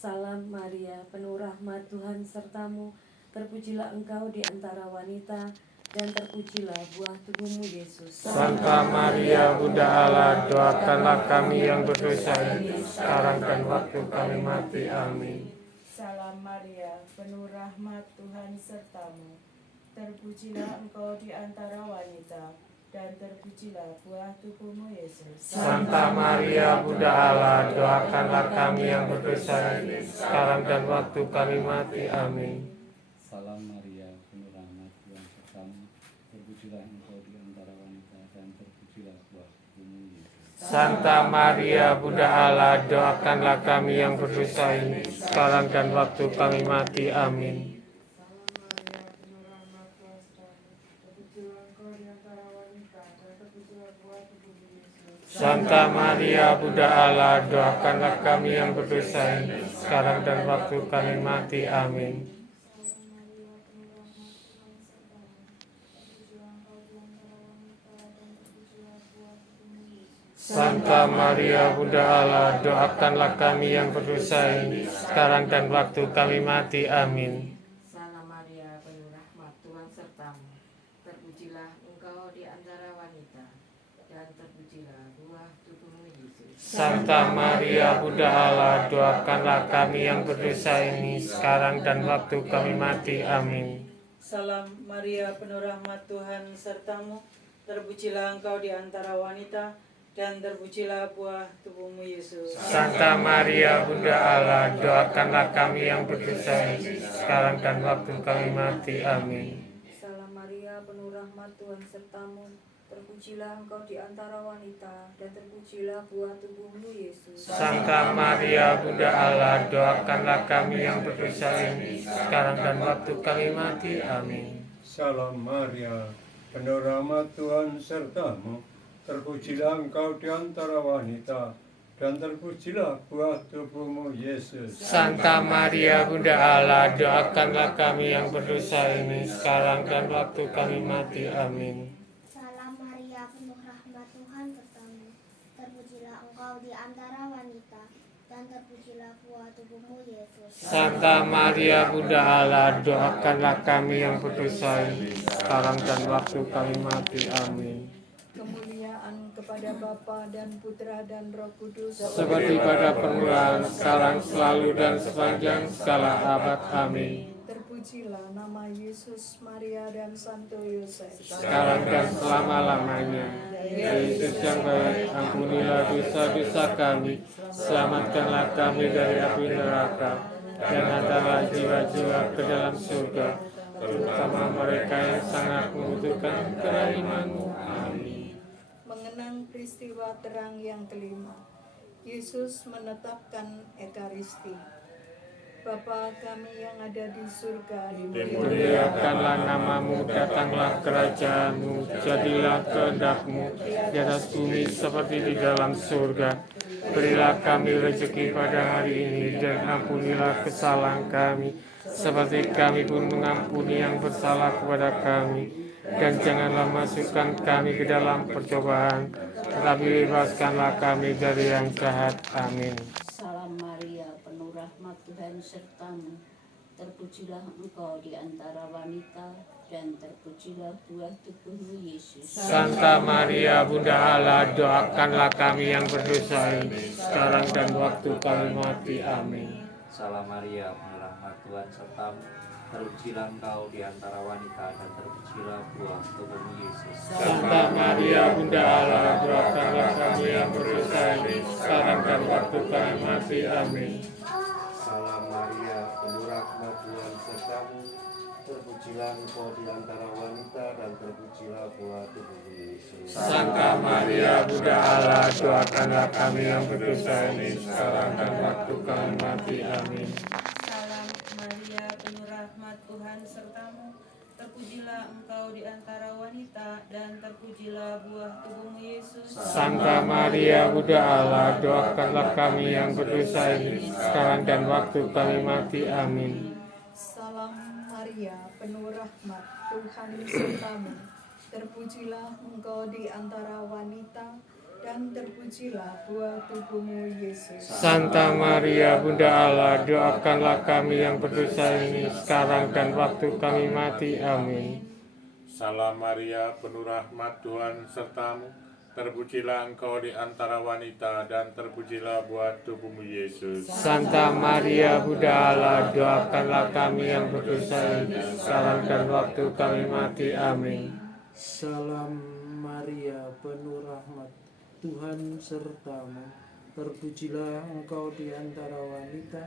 Salam Maria, penuh rahmat Tuhan sertamu, terpujilah engkau di antara wanita, dan terpujilah buah tubuhmu Yesus. Santa Maria, Bunda Allah, doakanlah kami yang berdosa ini, sekarang dan waktu kami mati. Amin. Salam Maria, penuh rahmat Tuhan sertamu, terpujilah engkau di antara wanita, dan terpujilah buah tubuhmu Yesus. Santa Maria, Bunda Allah, doakanlah kami yang berdosa ini, sekarang dan waktu kami mati. Amin. Salam Maria, penuh rahmat Tuhan sertamu, terpujilah engkau di antara wanita dan terpujilah buah tubuhmu Yesus. Santa Maria, Bunda Allah, doakanlah kami yang berdosa ini, sekarang dan waktu kami mati. Amin. Santa Maria, Bunda Allah, doakanlah kami yang berdosa ini, sekarang dan waktu kami mati. Amin. Santa Maria, Bunda Allah, doakanlah kami yang berdosa ini, sekarang dan waktu kami mati. Amin. Salam Maria, penuh rahmat Tuhan sertamu, terpujilah engkau di antara wanita, dan terpujilah buah tubuhmu Yesus. Santa Maria, Bunda Allah, doakanlah kami yang berdosa ini, sekarang dan waktu kami mati. Amin. Salam Maria, penuh rahmat Tuhan sertamu, terpujilah engkau di antara wanita, dan terpujilah buah tubuhmu Yesus. Santa Maria, Bunda Allah, doakanlah kami yang berdosa ini, sekarang dan waktu kami mati. Amin. Salam Maria, penuh rahmat Tuhan sertamu, terpujilah engkau di antara wanita, dan terpujilah buah tubuhmu Yesus. Santa Maria, Bunda Allah, doakanlah kami yang berdosa ini, sekarang dan waktu kami mati. Amin. Salam Maria, penuh rahmat Tuhan sertamu, terpujilah engkau di antara wanita, dan terpujilah buah tubuhmu Yesus. Santa Maria, Bunda Allah, doakanlah kami yang berdosa ini, sekarang dan waktu kami mati. Amin. Salam Maria, penuh rahmat Tuhan sertamu, terpujilah engkau di antara wanita, dan terpujilah buah tubuhmu Yesus. Santa Maria, Bunda Allah, doakanlah kami yang berdosa ini, sekarang dan waktu kami mati. Amin. kemuliaan kepada Bapa dan Putra dan Roh Kudus, Seperti pada permulaan, sekarang, selalu, dan sepanjang segala abad. Amin. terpujilah nama Yesus, Maria, dan Santo Yosef, Sekarang dan selama-lamanya. Ya Yesus yang baik, ampunilah dosa-dosa kami, selamatkanlah kami dari api neraka, dan hantarlah jiwa-jiwa ke dalam surga, terutama mereka yang sangat membutuhkan kerahiman-Mu. Amin. mengenang peristiwa terang yang kelima, Yesus menetapkan Ekaristi. Bapa kami yang ada di surga, Dimuliakanlah namamu, datanglah kerajaanmu, jadilah kehendak-Mu di atas bumi seperti di dalam surga. Berilah kami rezeki pada hari ini, dan ampunilah kesalahan kami, seperti kami pun mengampuni yang bersalah kepada kami. Dan janganlah masukkan kami ke dalam percobaan, tetapi bebaskanlah kami dari yang jahat. Amin. Salam Maria, penuh rahmat Tuhan sertamu, terpujilah engkau di antara wanita, dan terpujilah buah tubuhmu Yesus. Santa Maria, Bunda Allah, doakanlah kami yang berdosa ini, sekarang dan waktu kami mati. Amin. Salam Maria, penuh rahmat Tuhan sertamu, terpujilah engkau di antara wanita, dan terpujilah buah tubuhmu Yesus. Santa Maria, Bunda Allah, doakanlah kami yang berdosa ini, sekarang dan waktu kami mati. Amin. Salam Maria, penuh rahmat Tuhan sertamu, terpujilah engkau di antara wanita, dan terpujilah buah tubuhmu Yesus. Santa Maria, Bunda Allah, doakanlah kami yang berdosa ini, sekarang dan waktu kami mati. Amin. Salam Maria, penuh penurahmat Tuhan sertamu. Terpujilah engkau di antara wanita, dan terpujilah buah tubuhmu Yesus. Santa Maria, Bunda Allah, doakanlah kami yang berdosa ini, sekarang dan waktu kami mati. Amin. Salam Maria, penuh rahmat, Tuhan sertamu. Terpujilah engkau di antara wanita, dan terpujilah buah tubuhmu Yesus. Santa Maria, Bunda Allah, doakanlah kami yang berdosa ini, sekarang dan waktu kami mati. Amin. Salam Maria, penuh rahmat, Tuhan sertamu. Terpujilah engkau di antara wanita, dan terpujilah buah tubuhmu Yesus. Santa Maria, Bunda Allah, doakanlah kami yang berdosa ini, sekarang dan waktu kami mati. Amin. Salam Maria, penuh rahmat, Tuhan sertamu. Terpujilah engkau di antara wanita,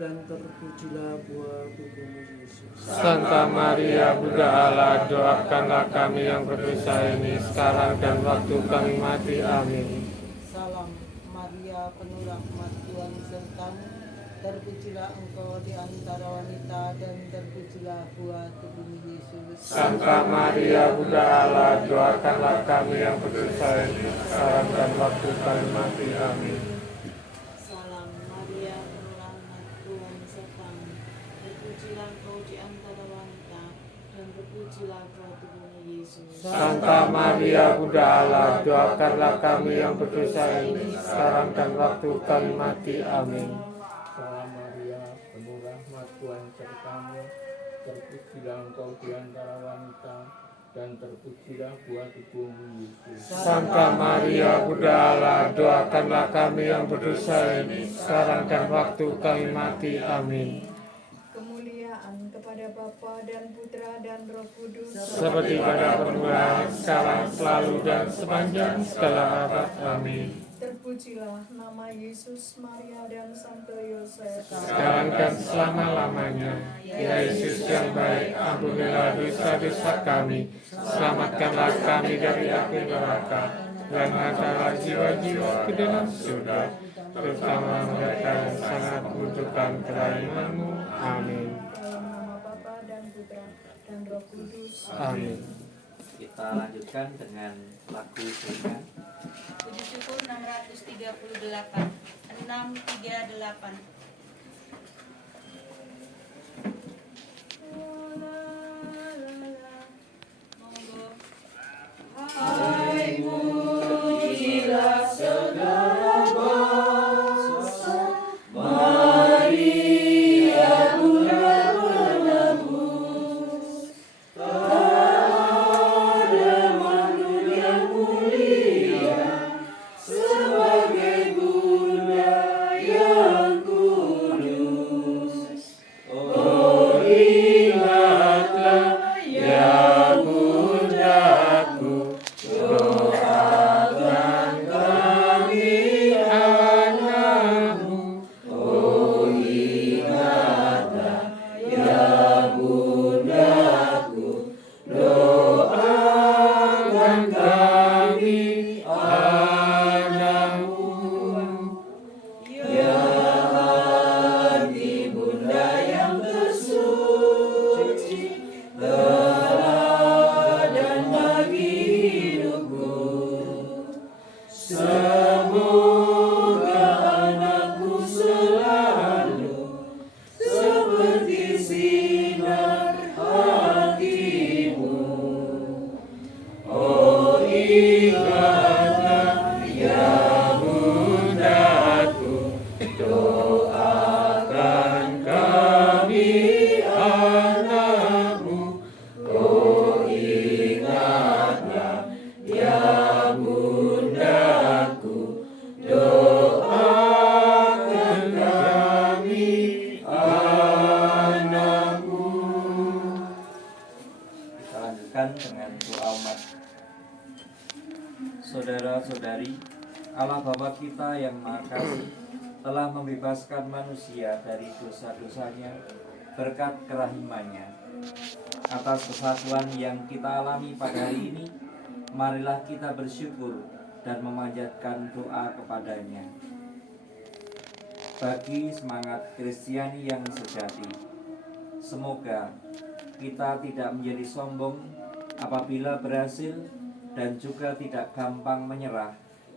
dan terpujilah buah tubuhmu Yesus. Santa Maria, Bunda Allah, doakanlah kami yang berdosa ini, sekarang dan waktu kami mati. Amin. Salam Maria, penuh rahmat, Tuhan sertamu. Terpujilah engkau di antara wanita, dan terpujilah buah tubuhmu Yesus. Santa Maria, Bunda Allah, doakanlah kami yang berdosa ini, sekarang dan waktu kami mati. Amin. Salam Maria, penuh rahmat, Tuhan sertamu. Terpujilah engkau di antara wanita, dan terpujilah buah tubuhmu Yesus. Santa Maria, Bunda Allah, doakanlah kami yang berdosa ini, sekarang dan waktu kami mati. Amin. Salam Maria, penuh rahmat, Tuhan sertamu. Terpujilah engkau di antara wanita, dan terpujilah buah tubuhmu Yesus. Santa Maria, Bunda Allah, doakanlah kami yang berdosa ini, sekarang dan waktu kami mati. Amin. Kemuliaan kepada Bapa dan Putra dan Roh Kudus, Seperti pada permulaan, sekarang, selalu, dan sepanjang segala abad. Amin. terpujilah nama Yesus, Maria, dan Santo Yosef. Sekarang dan selama-lamanya. Ya Yesus yang baik, ampunilah dosa-dosa kami, selamatkanlah kami dari api neraka, dan hantarlah jiwa-jiwa ke dalam surga, terutama mereka yang sangat membutuhkan pelayanan-Mu. Amin. Dalam nama Bapa dan Putra dan Roh Kudus. Amin. Kita lanjutkan dengan lagu ringan. Puji syukur 638. 638. Monggo. Hai pujilah segala bangsa, Maria Bunda penebus, ada mandu yang mulia, sebagai Bunda yang kudus. Oh ingatlah ya Bundaku, doakan kami anakmu. Oh ingatlah ya Bundaku, doakan kami anakmu. Ya hati Bunda yang tersuci, teladan bagi hidupku. Semoga anakku selalu seperti sinar hatimu. Oh ingatlah ya Bundaku, doakan kami anakmu. Oh ingatlah ya Bundaku, doakan kami anakmu. Kita lanjutkan dengan doa umat. Saudara-saudari, Allah Bapa kita yang Maha Kasih telah membebaskan manusia dari dosa-dosanya berkat kerahimannya. Atas kesatuan yang kita alami pada hari ini, marilah kita bersyukur dan memanjatkan doa kepadanya. Bagi semangat Kristiani yang sejati, semoga kita tidak menjadi sombong apabila berhasil dan juga tidak gampang menyerah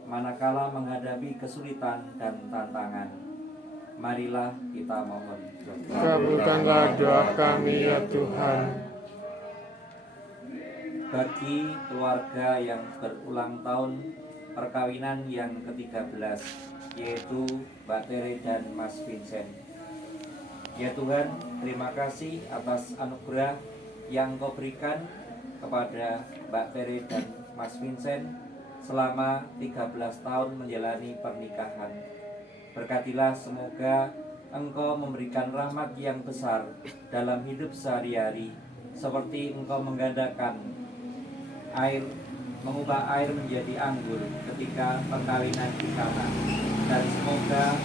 manakala menghadapi kesulitan dan tantangan. Marilah kita mohon. Kabulkanlah doa kami ya Tuhan. Bagi keluarga yang berulang tahun perkawinan yang ke-13, yaitu Mbak Tere dan Mas Vincent. Ya Tuhan, terima kasih atas anugerah yang Kau berikan kepada Mbak Tere dan Mas Vincent selama 13 tahun menjalani pernikahan. Berkatilah semoga Engkau memberikan rahmat yang besar dalam hidup sehari-hari, seperti Engkau menggandakan air, mengubah air menjadi anggur ketika perkawinan di Kana. Dan semoga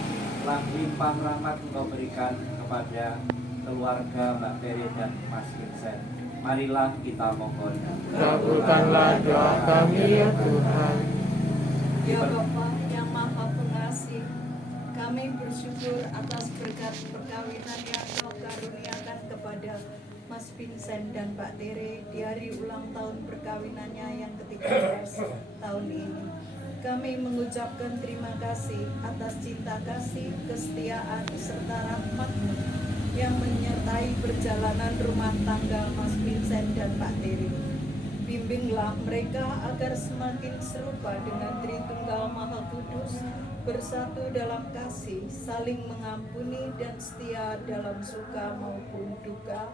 limpah rahmat Engkau berikan kepada keluarga Mbak Tere dan Mas Vincent. Marilah kita mohon. Kabulkanlah doa kami ya Tuhan. Ya Bapa yang Maha Pengasih, kami bersyukur atas berkat perkawinan yang Kau karuniakan kepada Mas Vincent dan Mbak Tere di hari ulang tahun perkawinannya yang ke-13 tahun ini. Kami mengucapkan terima kasih atas cinta kasih, kesetiaan, serta rahmat-Mu yang menyertai perjalanan rumah tangga Mas Vincent dan Mbak Tere. Bimbinglah mereka agar semakin serupa dengan Tritunggal Maha Kudus, bersatu dalam kasih, saling mengampuni dan setia dalam suka maupun duka,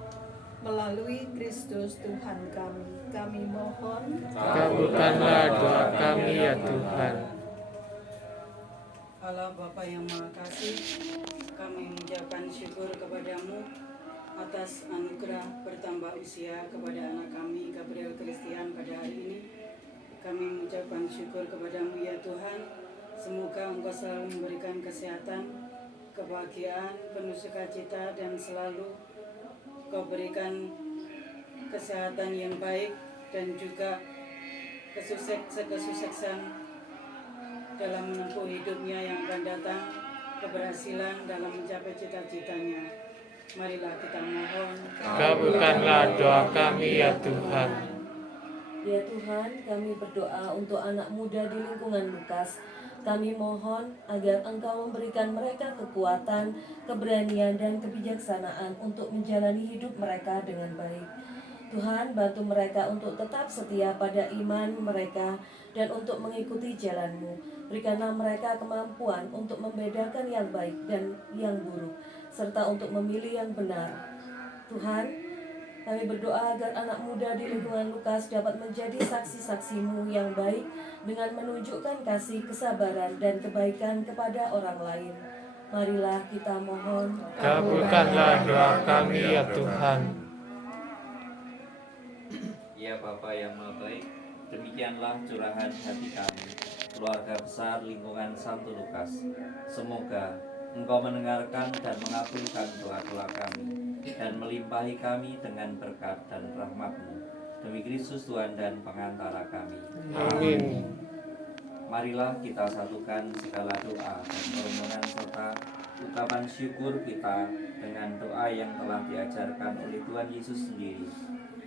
melalui Kristus Tuhan kami. Kami mohon, kabulkanlah doa kami ya Tuhan. Allah Bapa yang Maha Kasih, kami mengucapkan syukur kepadamu atas anugerah bertambah usia kepada anak kami Gabriel Christian pada hari ini. Kami mengucapkan syukur kepadamu ya Tuhan. Semoga Engkau selalu memberikan kesehatan, kebahagiaan, penuh sukacita, dan selalu Kau berikan kesehatan yang baik dan juga kesuksesan dalam menempuh hidupnya yang akan datang, keberhasilan dalam mencapai cita-citanya. Marilah kita mohon. Kabulkanlah doa kami ya Tuhan. Ya Tuhan, kami berdoa untuk anak muda di lingkungan Lukas. Kami mohon agar Engkau memberikan mereka kekuatan, keberanian, dan kebijaksanaan untuk menjalani hidup mereka dengan baik. Tuhan, bantu mereka untuk tetap setia pada iman mereka dan untuk mengikuti jalan-Mu. Berikanlah mereka kemampuan untuk membedakan yang baik dan yang buruk, serta untuk memilih yang benar. Tuhan, kami berdoa agar anak muda di lingkungan Lukas dapat menjadi saksi-saksi-Mu yang baik dengan menunjukkan kasih, kesabaran, dan kebaikan kepada orang lain. Marilah kita mohon. Kabulkanlah doa kami ya Tuhan. Ya Bapa yang Maha Baik, demikianlah curahan hati kami, keluarga besar lingkungan Santo Lukas. Semoga Engkau mendengarkan dan mengabulkan doa-doa kami dan melimpahi kami dengan berkat dan rahmat-Mu. Demi Kristus Tuhan dan pengantara kami. Amin. Marilah kita satukan segala doa dan permohonan serta ucapan syukur kita dengan doa yang telah diajarkan oleh Tuhan Yesus sendiri.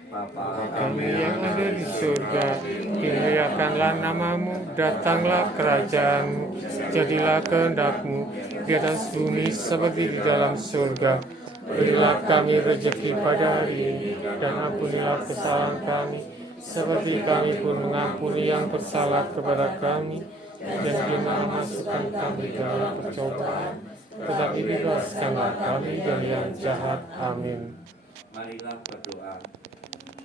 Bapa kami yang ada di surga, dimuliakanlah namamu, datanglah kerajaan-Mu, jadilah kehendak-Mu di atas bumi seperti di dalam surga. Berilah kami rezeki pada hari ini, dan ampunilah kesalahan kami, seperti kami pun mengampuni yang bersalah kepada kami. Dan janganlah masukkan kami dalam percobaan, tetapi bebaskanlah kami dari yang jahat. Amin. Marilah berdoa.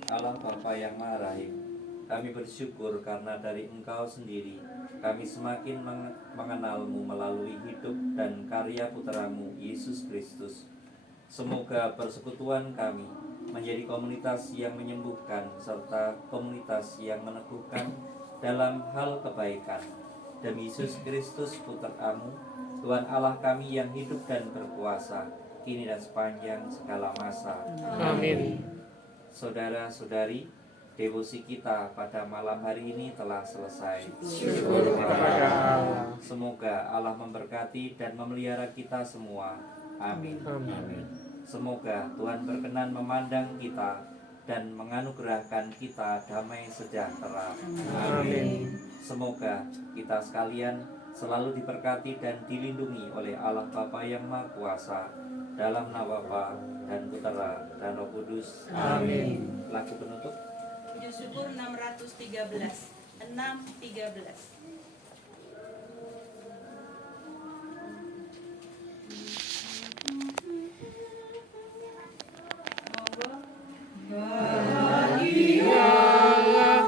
Allah Bapa yang Maha Rahim, kami bersyukur karena dari Engkau sendiri kami semakin mengenal-Mu melalui hidup dan karya Putra-Mu Yesus Kristus. Semoga persekutuan kami menjadi komunitas yang menyembuhkan serta komunitas yang meneguhkan dalam hal kebaikan. Demi Yesus Kristus Putra-Mu, Tuhan Allah kami yang hidup dan berkuasa, kini dan sepanjang segala masa. Amin. Saudara-saudari, devosi kita pada malam hari ini telah selesai. Syukur kepada Allah. Semoga Allah memberkati dan memelihara kita semua. Amin. Amin. Semoga Tuhan berkenan memandang kita dan menganugerahkan kita damai sejahtera. Amin. Semoga kita sekalian selalu diberkati dan dilindungi oleh Allah Bapa yang Maha Kuasa, dalam nama Bapa dan Putera dan Roh Kudus. Amin. Lagu penutup. Puji syukur 613. 613. Bahagialah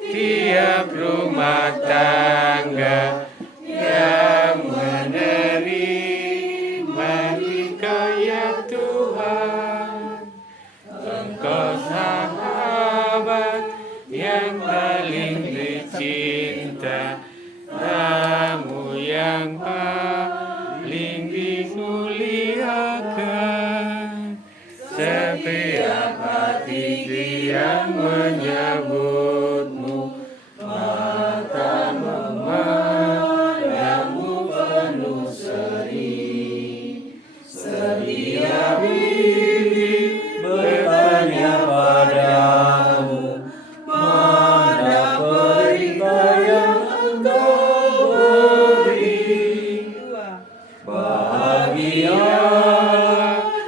tiap rumah tangga yang menerima hikayat Tuhan. Engkau sahabat yang paling dicinta, tamu yang paling dimuliakan. Setiap hati dia menyebutmu, mata memandangmu penuh seri. Setiap diri bertanya padamu, mana berita yang engkau beri. Bahagia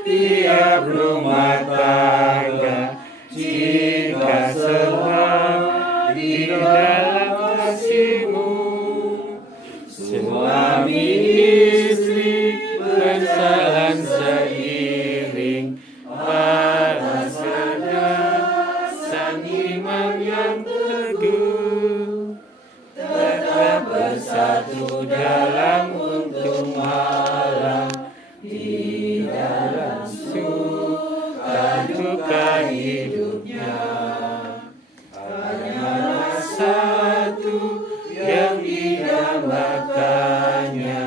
tiap rumah tangga jika senang di dalam kasih-Mu. Suami istri berjalan seiring, balas sang iman yang teguh, tetap bersatu dalam untung malam, di dalam suka duka hidupnya. Hanya satu yang idamkannya,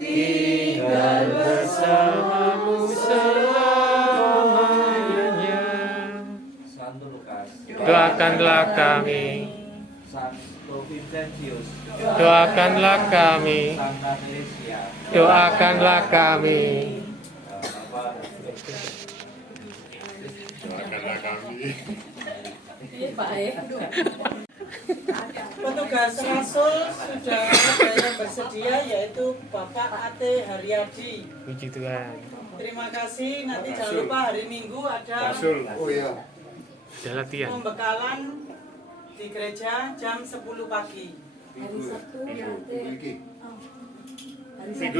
tinggal bersamamu selamanya. Santo Lukas. Doakanlah kami. Santo Vincentius. Doakanlah kami. Santa Teresia. Doakanlah kami. Doakanlah kami. Petugas Rasul sudah ada yang bersedia, yaitu Bapak Ate Haryadi. Puji Tuhan. Terima kasih. Nanti jangan lupa hari Minggu ada Ada latihan. pembekalan di gereja jam 10 pagi. Hari Sabtu Minggu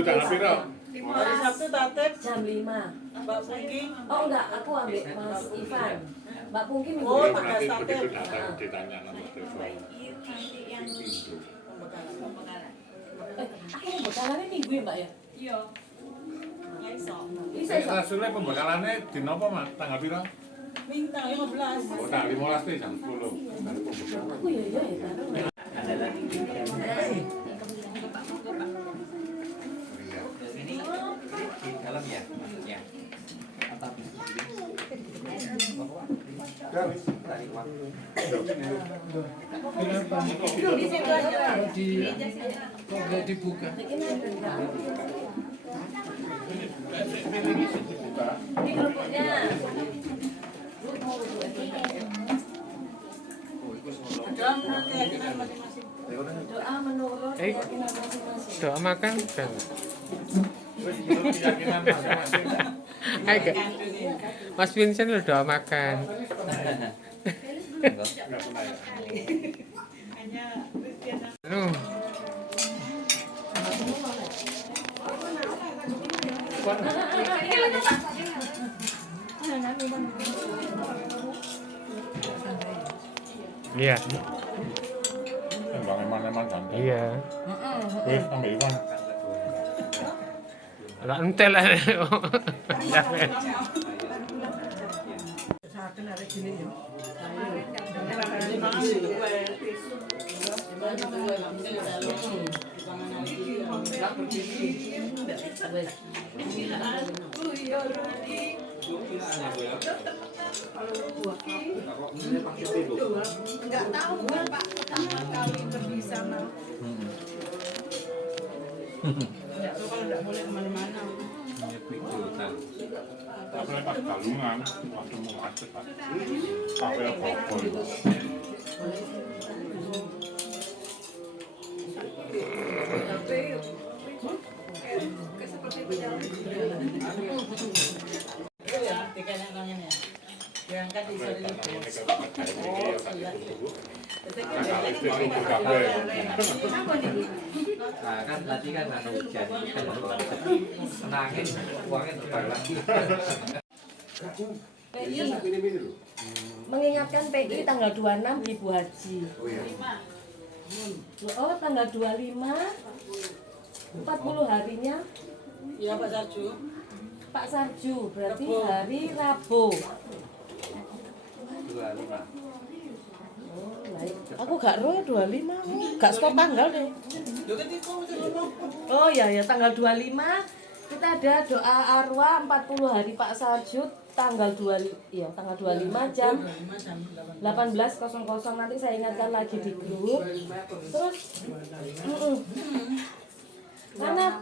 tanggal piro? Hari Sabtu tatip jam 5. Mbak Pungki. Oh enggak, aku ambil Mas Ivan. Mbak Pungki minggu Oh, depan. tegas tatip. Ditanya nama telepon. Aku pembekalannya minggu ya Mbak ya? Iya. Iso. Bisa iso. Rasulnya pembekalannya di nopo Mak? Tanggal piro? Minggu tanggal 15. Oh, tanggal 15 nih jam 10. Aku ya taruh. Ada lagi. Ini di dalam ya, maksudnya. Atau di sini. Di situ aja. Kok nggak dibuka? Di grupnya. Doa menurut keyakinan masing-masing. Doa makan kan? Keyakinan masing-masing. Ayo Kak. Mas Vincent lo doa makan. Nuh. Iya. Bang Eman ganteng. Iya. Wis ambil Iwan. Lah entel lah. Enggak tahu kan Pak, pertama kali pergi sana. Kalau nggak boleh kemana-mana. Soalnya pas galungan, waktu mau macet kan. Sampai apa-apa. Seperti pejalan. Dikanya tangannya. Diangkat di sore itu. Nah kan tadi kan ada hujan, kan nangin uangnya terbang lagi. PI mengingatkan PI tanggal 26 Ibu Haji. Oh tanggal 25 40 harinya. Iya Pak Sarju. Pak Sarju berarti hari Rabu. 25. Aku gak roh 25, gak stop tanggal deh. Oh iya ya tanggal 25 kita ada doa arwah 40 hari Pak Sarju tanggal 25 jam 18.00 nanti saya ingatkan lagi di grup. Terus karena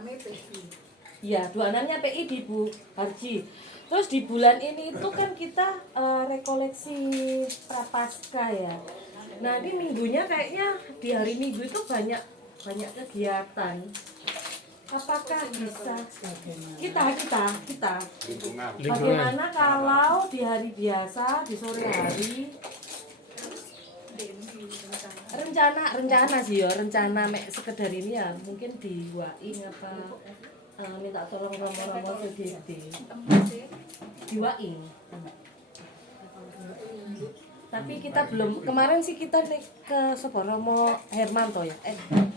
ya 26-nya PI di Bu Harji. Terus di bulan ini itu kan kita rekoleksi Prapaskah ya. Nah ini minggunya kayaknya di hari Minggu itu banyak kegiatan. Apakah bisa kita bagaimana kalau di hari biasa di sore hari rencana sih ya rencana sekedar ini ya mungkin di WAI apa minta tolong romo-romo CDD di WAI. Tapi kita belum kemarin sih kita nih ke Romo Hermanto ya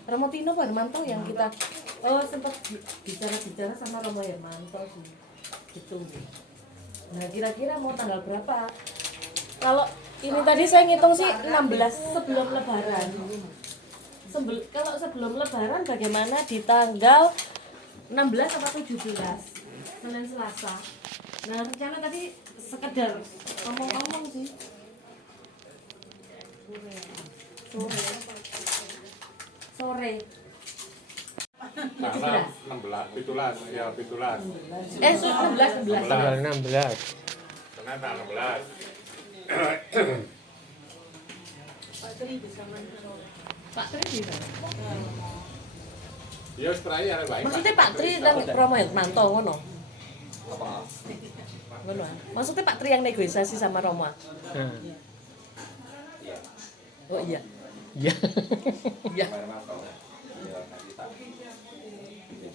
Romo Tino Pak Hermanto yang kita sempat bicara sama Romo Hermanto sih gitu. Nah kira-kira mau tanggal berapa? Kalau ini tadi saya ngitung sih 16 sebelum Lebaran. Kalau sebelum Lebaran bagaimana di tanggal 16 atau 17 Senin Selasa. Nah rencana tadi sekedar ngomong-ngomong sih. Sore. Tanggal 16, pitulas. 16. Tanggal 16. Karena tanggal 16. Pak Tri bisa Pak Tri bisa. Ya setelah ya baik. Maksudnya Pak Tri dan Romo Hermanto ngono. Apa? Ngono. Maksudnya Pak Tri yang negosiasi sama Romo. Oh iya. Iya. Iya.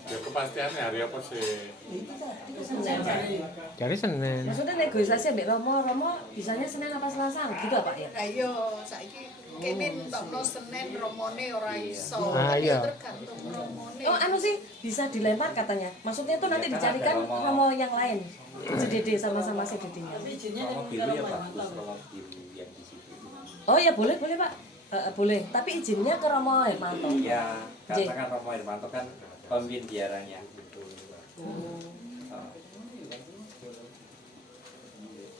Ya kepastiannya hari apa sih? Dari Senin. Maksudnya negosiasi ambek Romo bisanya Senin apa Selasa gitu Pak ya? Ayo saiki kene entokno Senin romone ora iso. Iya. Tergantung romone. Oh anu sih bisa dilempar katanya. Maksudnya itu nanti dicarikan Romo yang lain. CDD sama-sama CDD-nya. Tapi izinnya Romo biru ya Pak, Romo biru yang di situ. Oh ya boleh Pak. Boleh, tapi izinnya ke Romo Hermanto. Ya, katakan Romo Hermanto kan pemimpin biaranya gitu.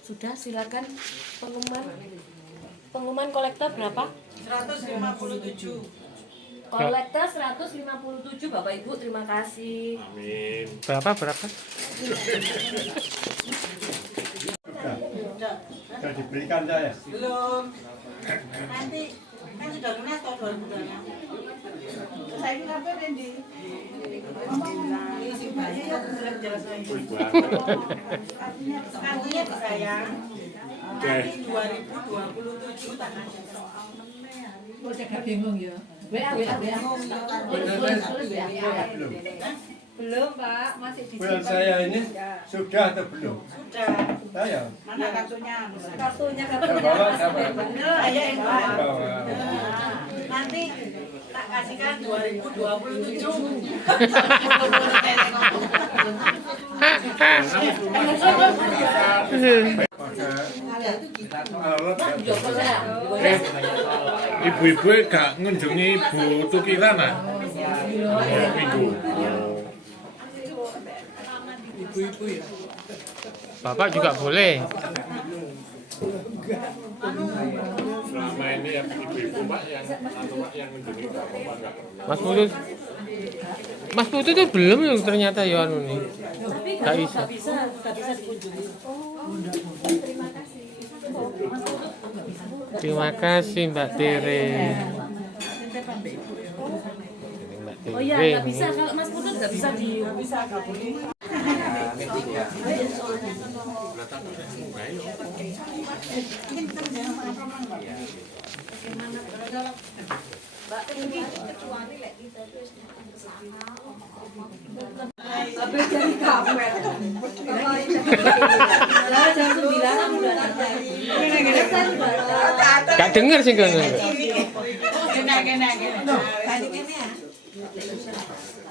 Sudah silakan pengumuman kolektor berapa? 157. Kolektor 157 Bapak Ibu, terima kasih. Amin. Berapa? Sudah diberikan saya. Belum. Nanti kan sudah lunas tahun 2006. Saya ini apa Randy? Isi bayi ya belum jelas lagi. Artinya sayang. Nanti 2027 tanggal soal Kok saya bingung ya. WA. Belum Pak, masih di Bulan saya ini sudah atau belum? Sudah. Saya. Mana kartunya? Kartunya Bawa siapa? Saya yang bawa. Bawa. Nanti tak kasihkan 2027. Ibu-ibu gak ngunjungi Ibu Tukirana minggu. Ibu-ibu ya. Bapak juga boleh. Selama ini ya ibu-ibu Pak yang ngunjungi gak apa-apa enggak. Mas Putu itu belum loh ternyata ya anu nih. Tapi Nggak bisa. Nggak bisa dikunjungi. Terima kasih. Terima kasih Mbak Tere. Oh iya, nggak bisa kalau Mas Putut nggak bisa nggak boleh. Mbak ini kecuali lek kita terus bersama Sampai jadi kamer. Jam 9 udah Gak denger sih kan. kena.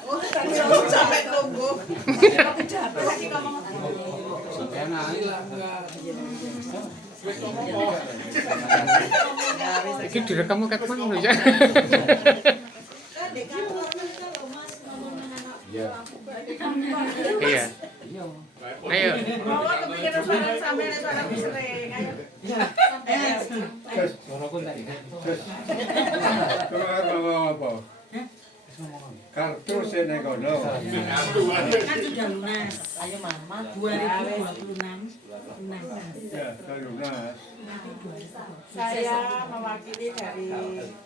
Oh, sampai tunggu. Aku capek lagi ngomong. Iki direkam kat mana ya? Iya. Ayo. Bawa kepikiran sampai sering. Ayo. apa? Kartu sini kono. Kan sudah lunas. Ayo Mama 2026 lunas. Ya, sudah lunas. Saya mewakili dari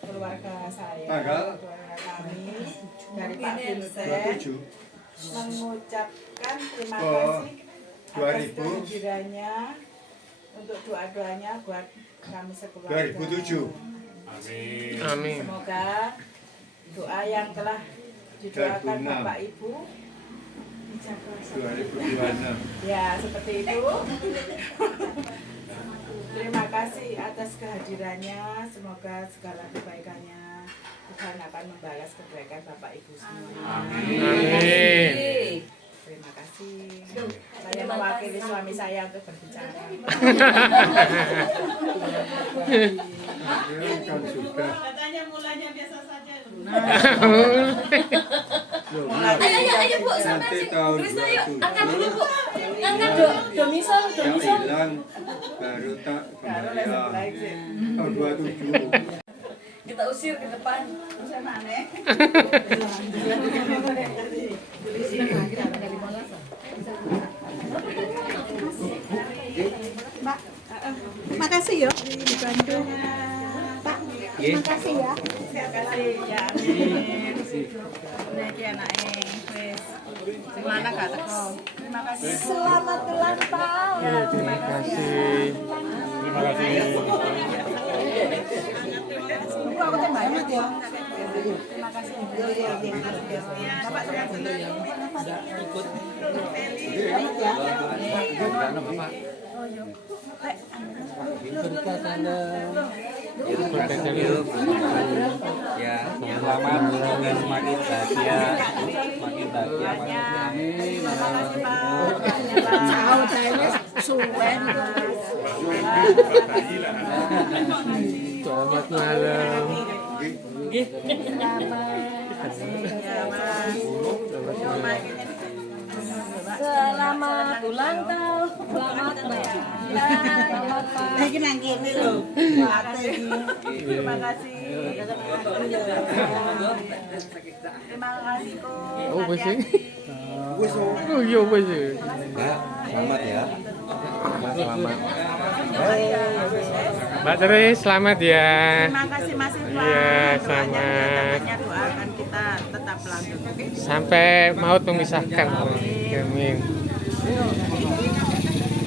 keluarga saya, Tanggal? keluarga kami, dari Pak Vincent, mengucapkan terima kasih atas 2000. kehadirannya untuk doa-doanya buat kami sekeluarga. 2007. Amin. Semoga doa yang telah didoakan 2006. Bapak Ibu 2026. ya seperti itu. Terima kasih atas kehadirannya. Semoga segala kebaikannya Tuhan akan membalas kebaikan Bapak Ibu semua. Amin. Terima kasih. Saya mewakili suami saya untuk berbicara. Kan sudah. Katanya mulanya biasa saja. Ayo Bu, sampai sih. Krista yuk, angkat dulu Bu. Angkat do misal. Yang hilang baru tak kembali. Tahun 27. Kita usir ke depan. Sama aneh. Mbak, makasih ya dibantu. Pak, terima kasih ya. Terima kasih ya. Nek anake wis sing lanang gak teko. Terima kasih. Selamat ulang tahun. Ya, terima kasih. Terima kasih. Ibu aku teh banyak ya. Terima kasih. Bapak terima kasih. Ikut. Ya, selamat dan semakin bahagia, semakin bahagia. Jauh dari suwen. Selamat malam. Selamat ulang tahun. Selamat Mbak. Selamat Pak. Lagi nang kene lho. Terima kasih. Terima kasih Ko. Oh, besi. Oh, iya besi. Mbak, selamat ya. Mbak, selamat. Mbak Tere, selamat ya. Terima kasih Mas Irfan. Iya, Doanya selamat. doakan kita tetap lanjut. Oke. Sampai maut memisahkan. Amin.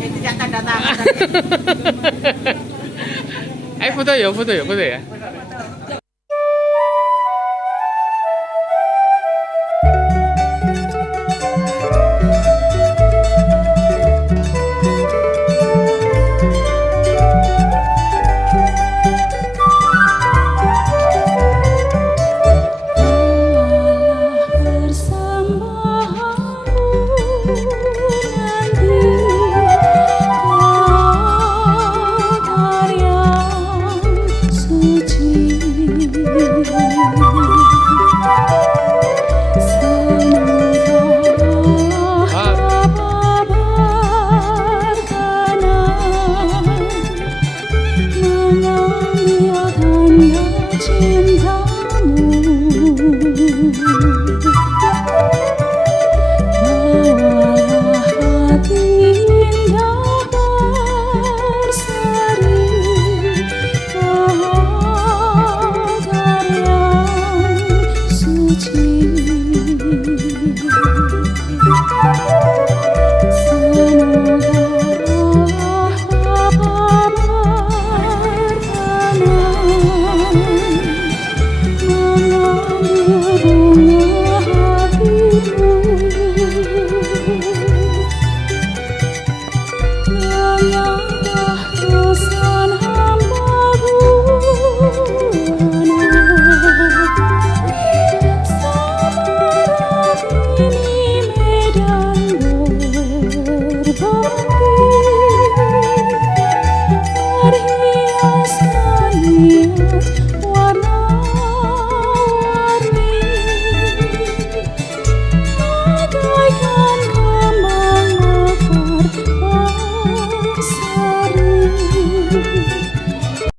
Ini tidak tanda tangan. Ayo foto ya.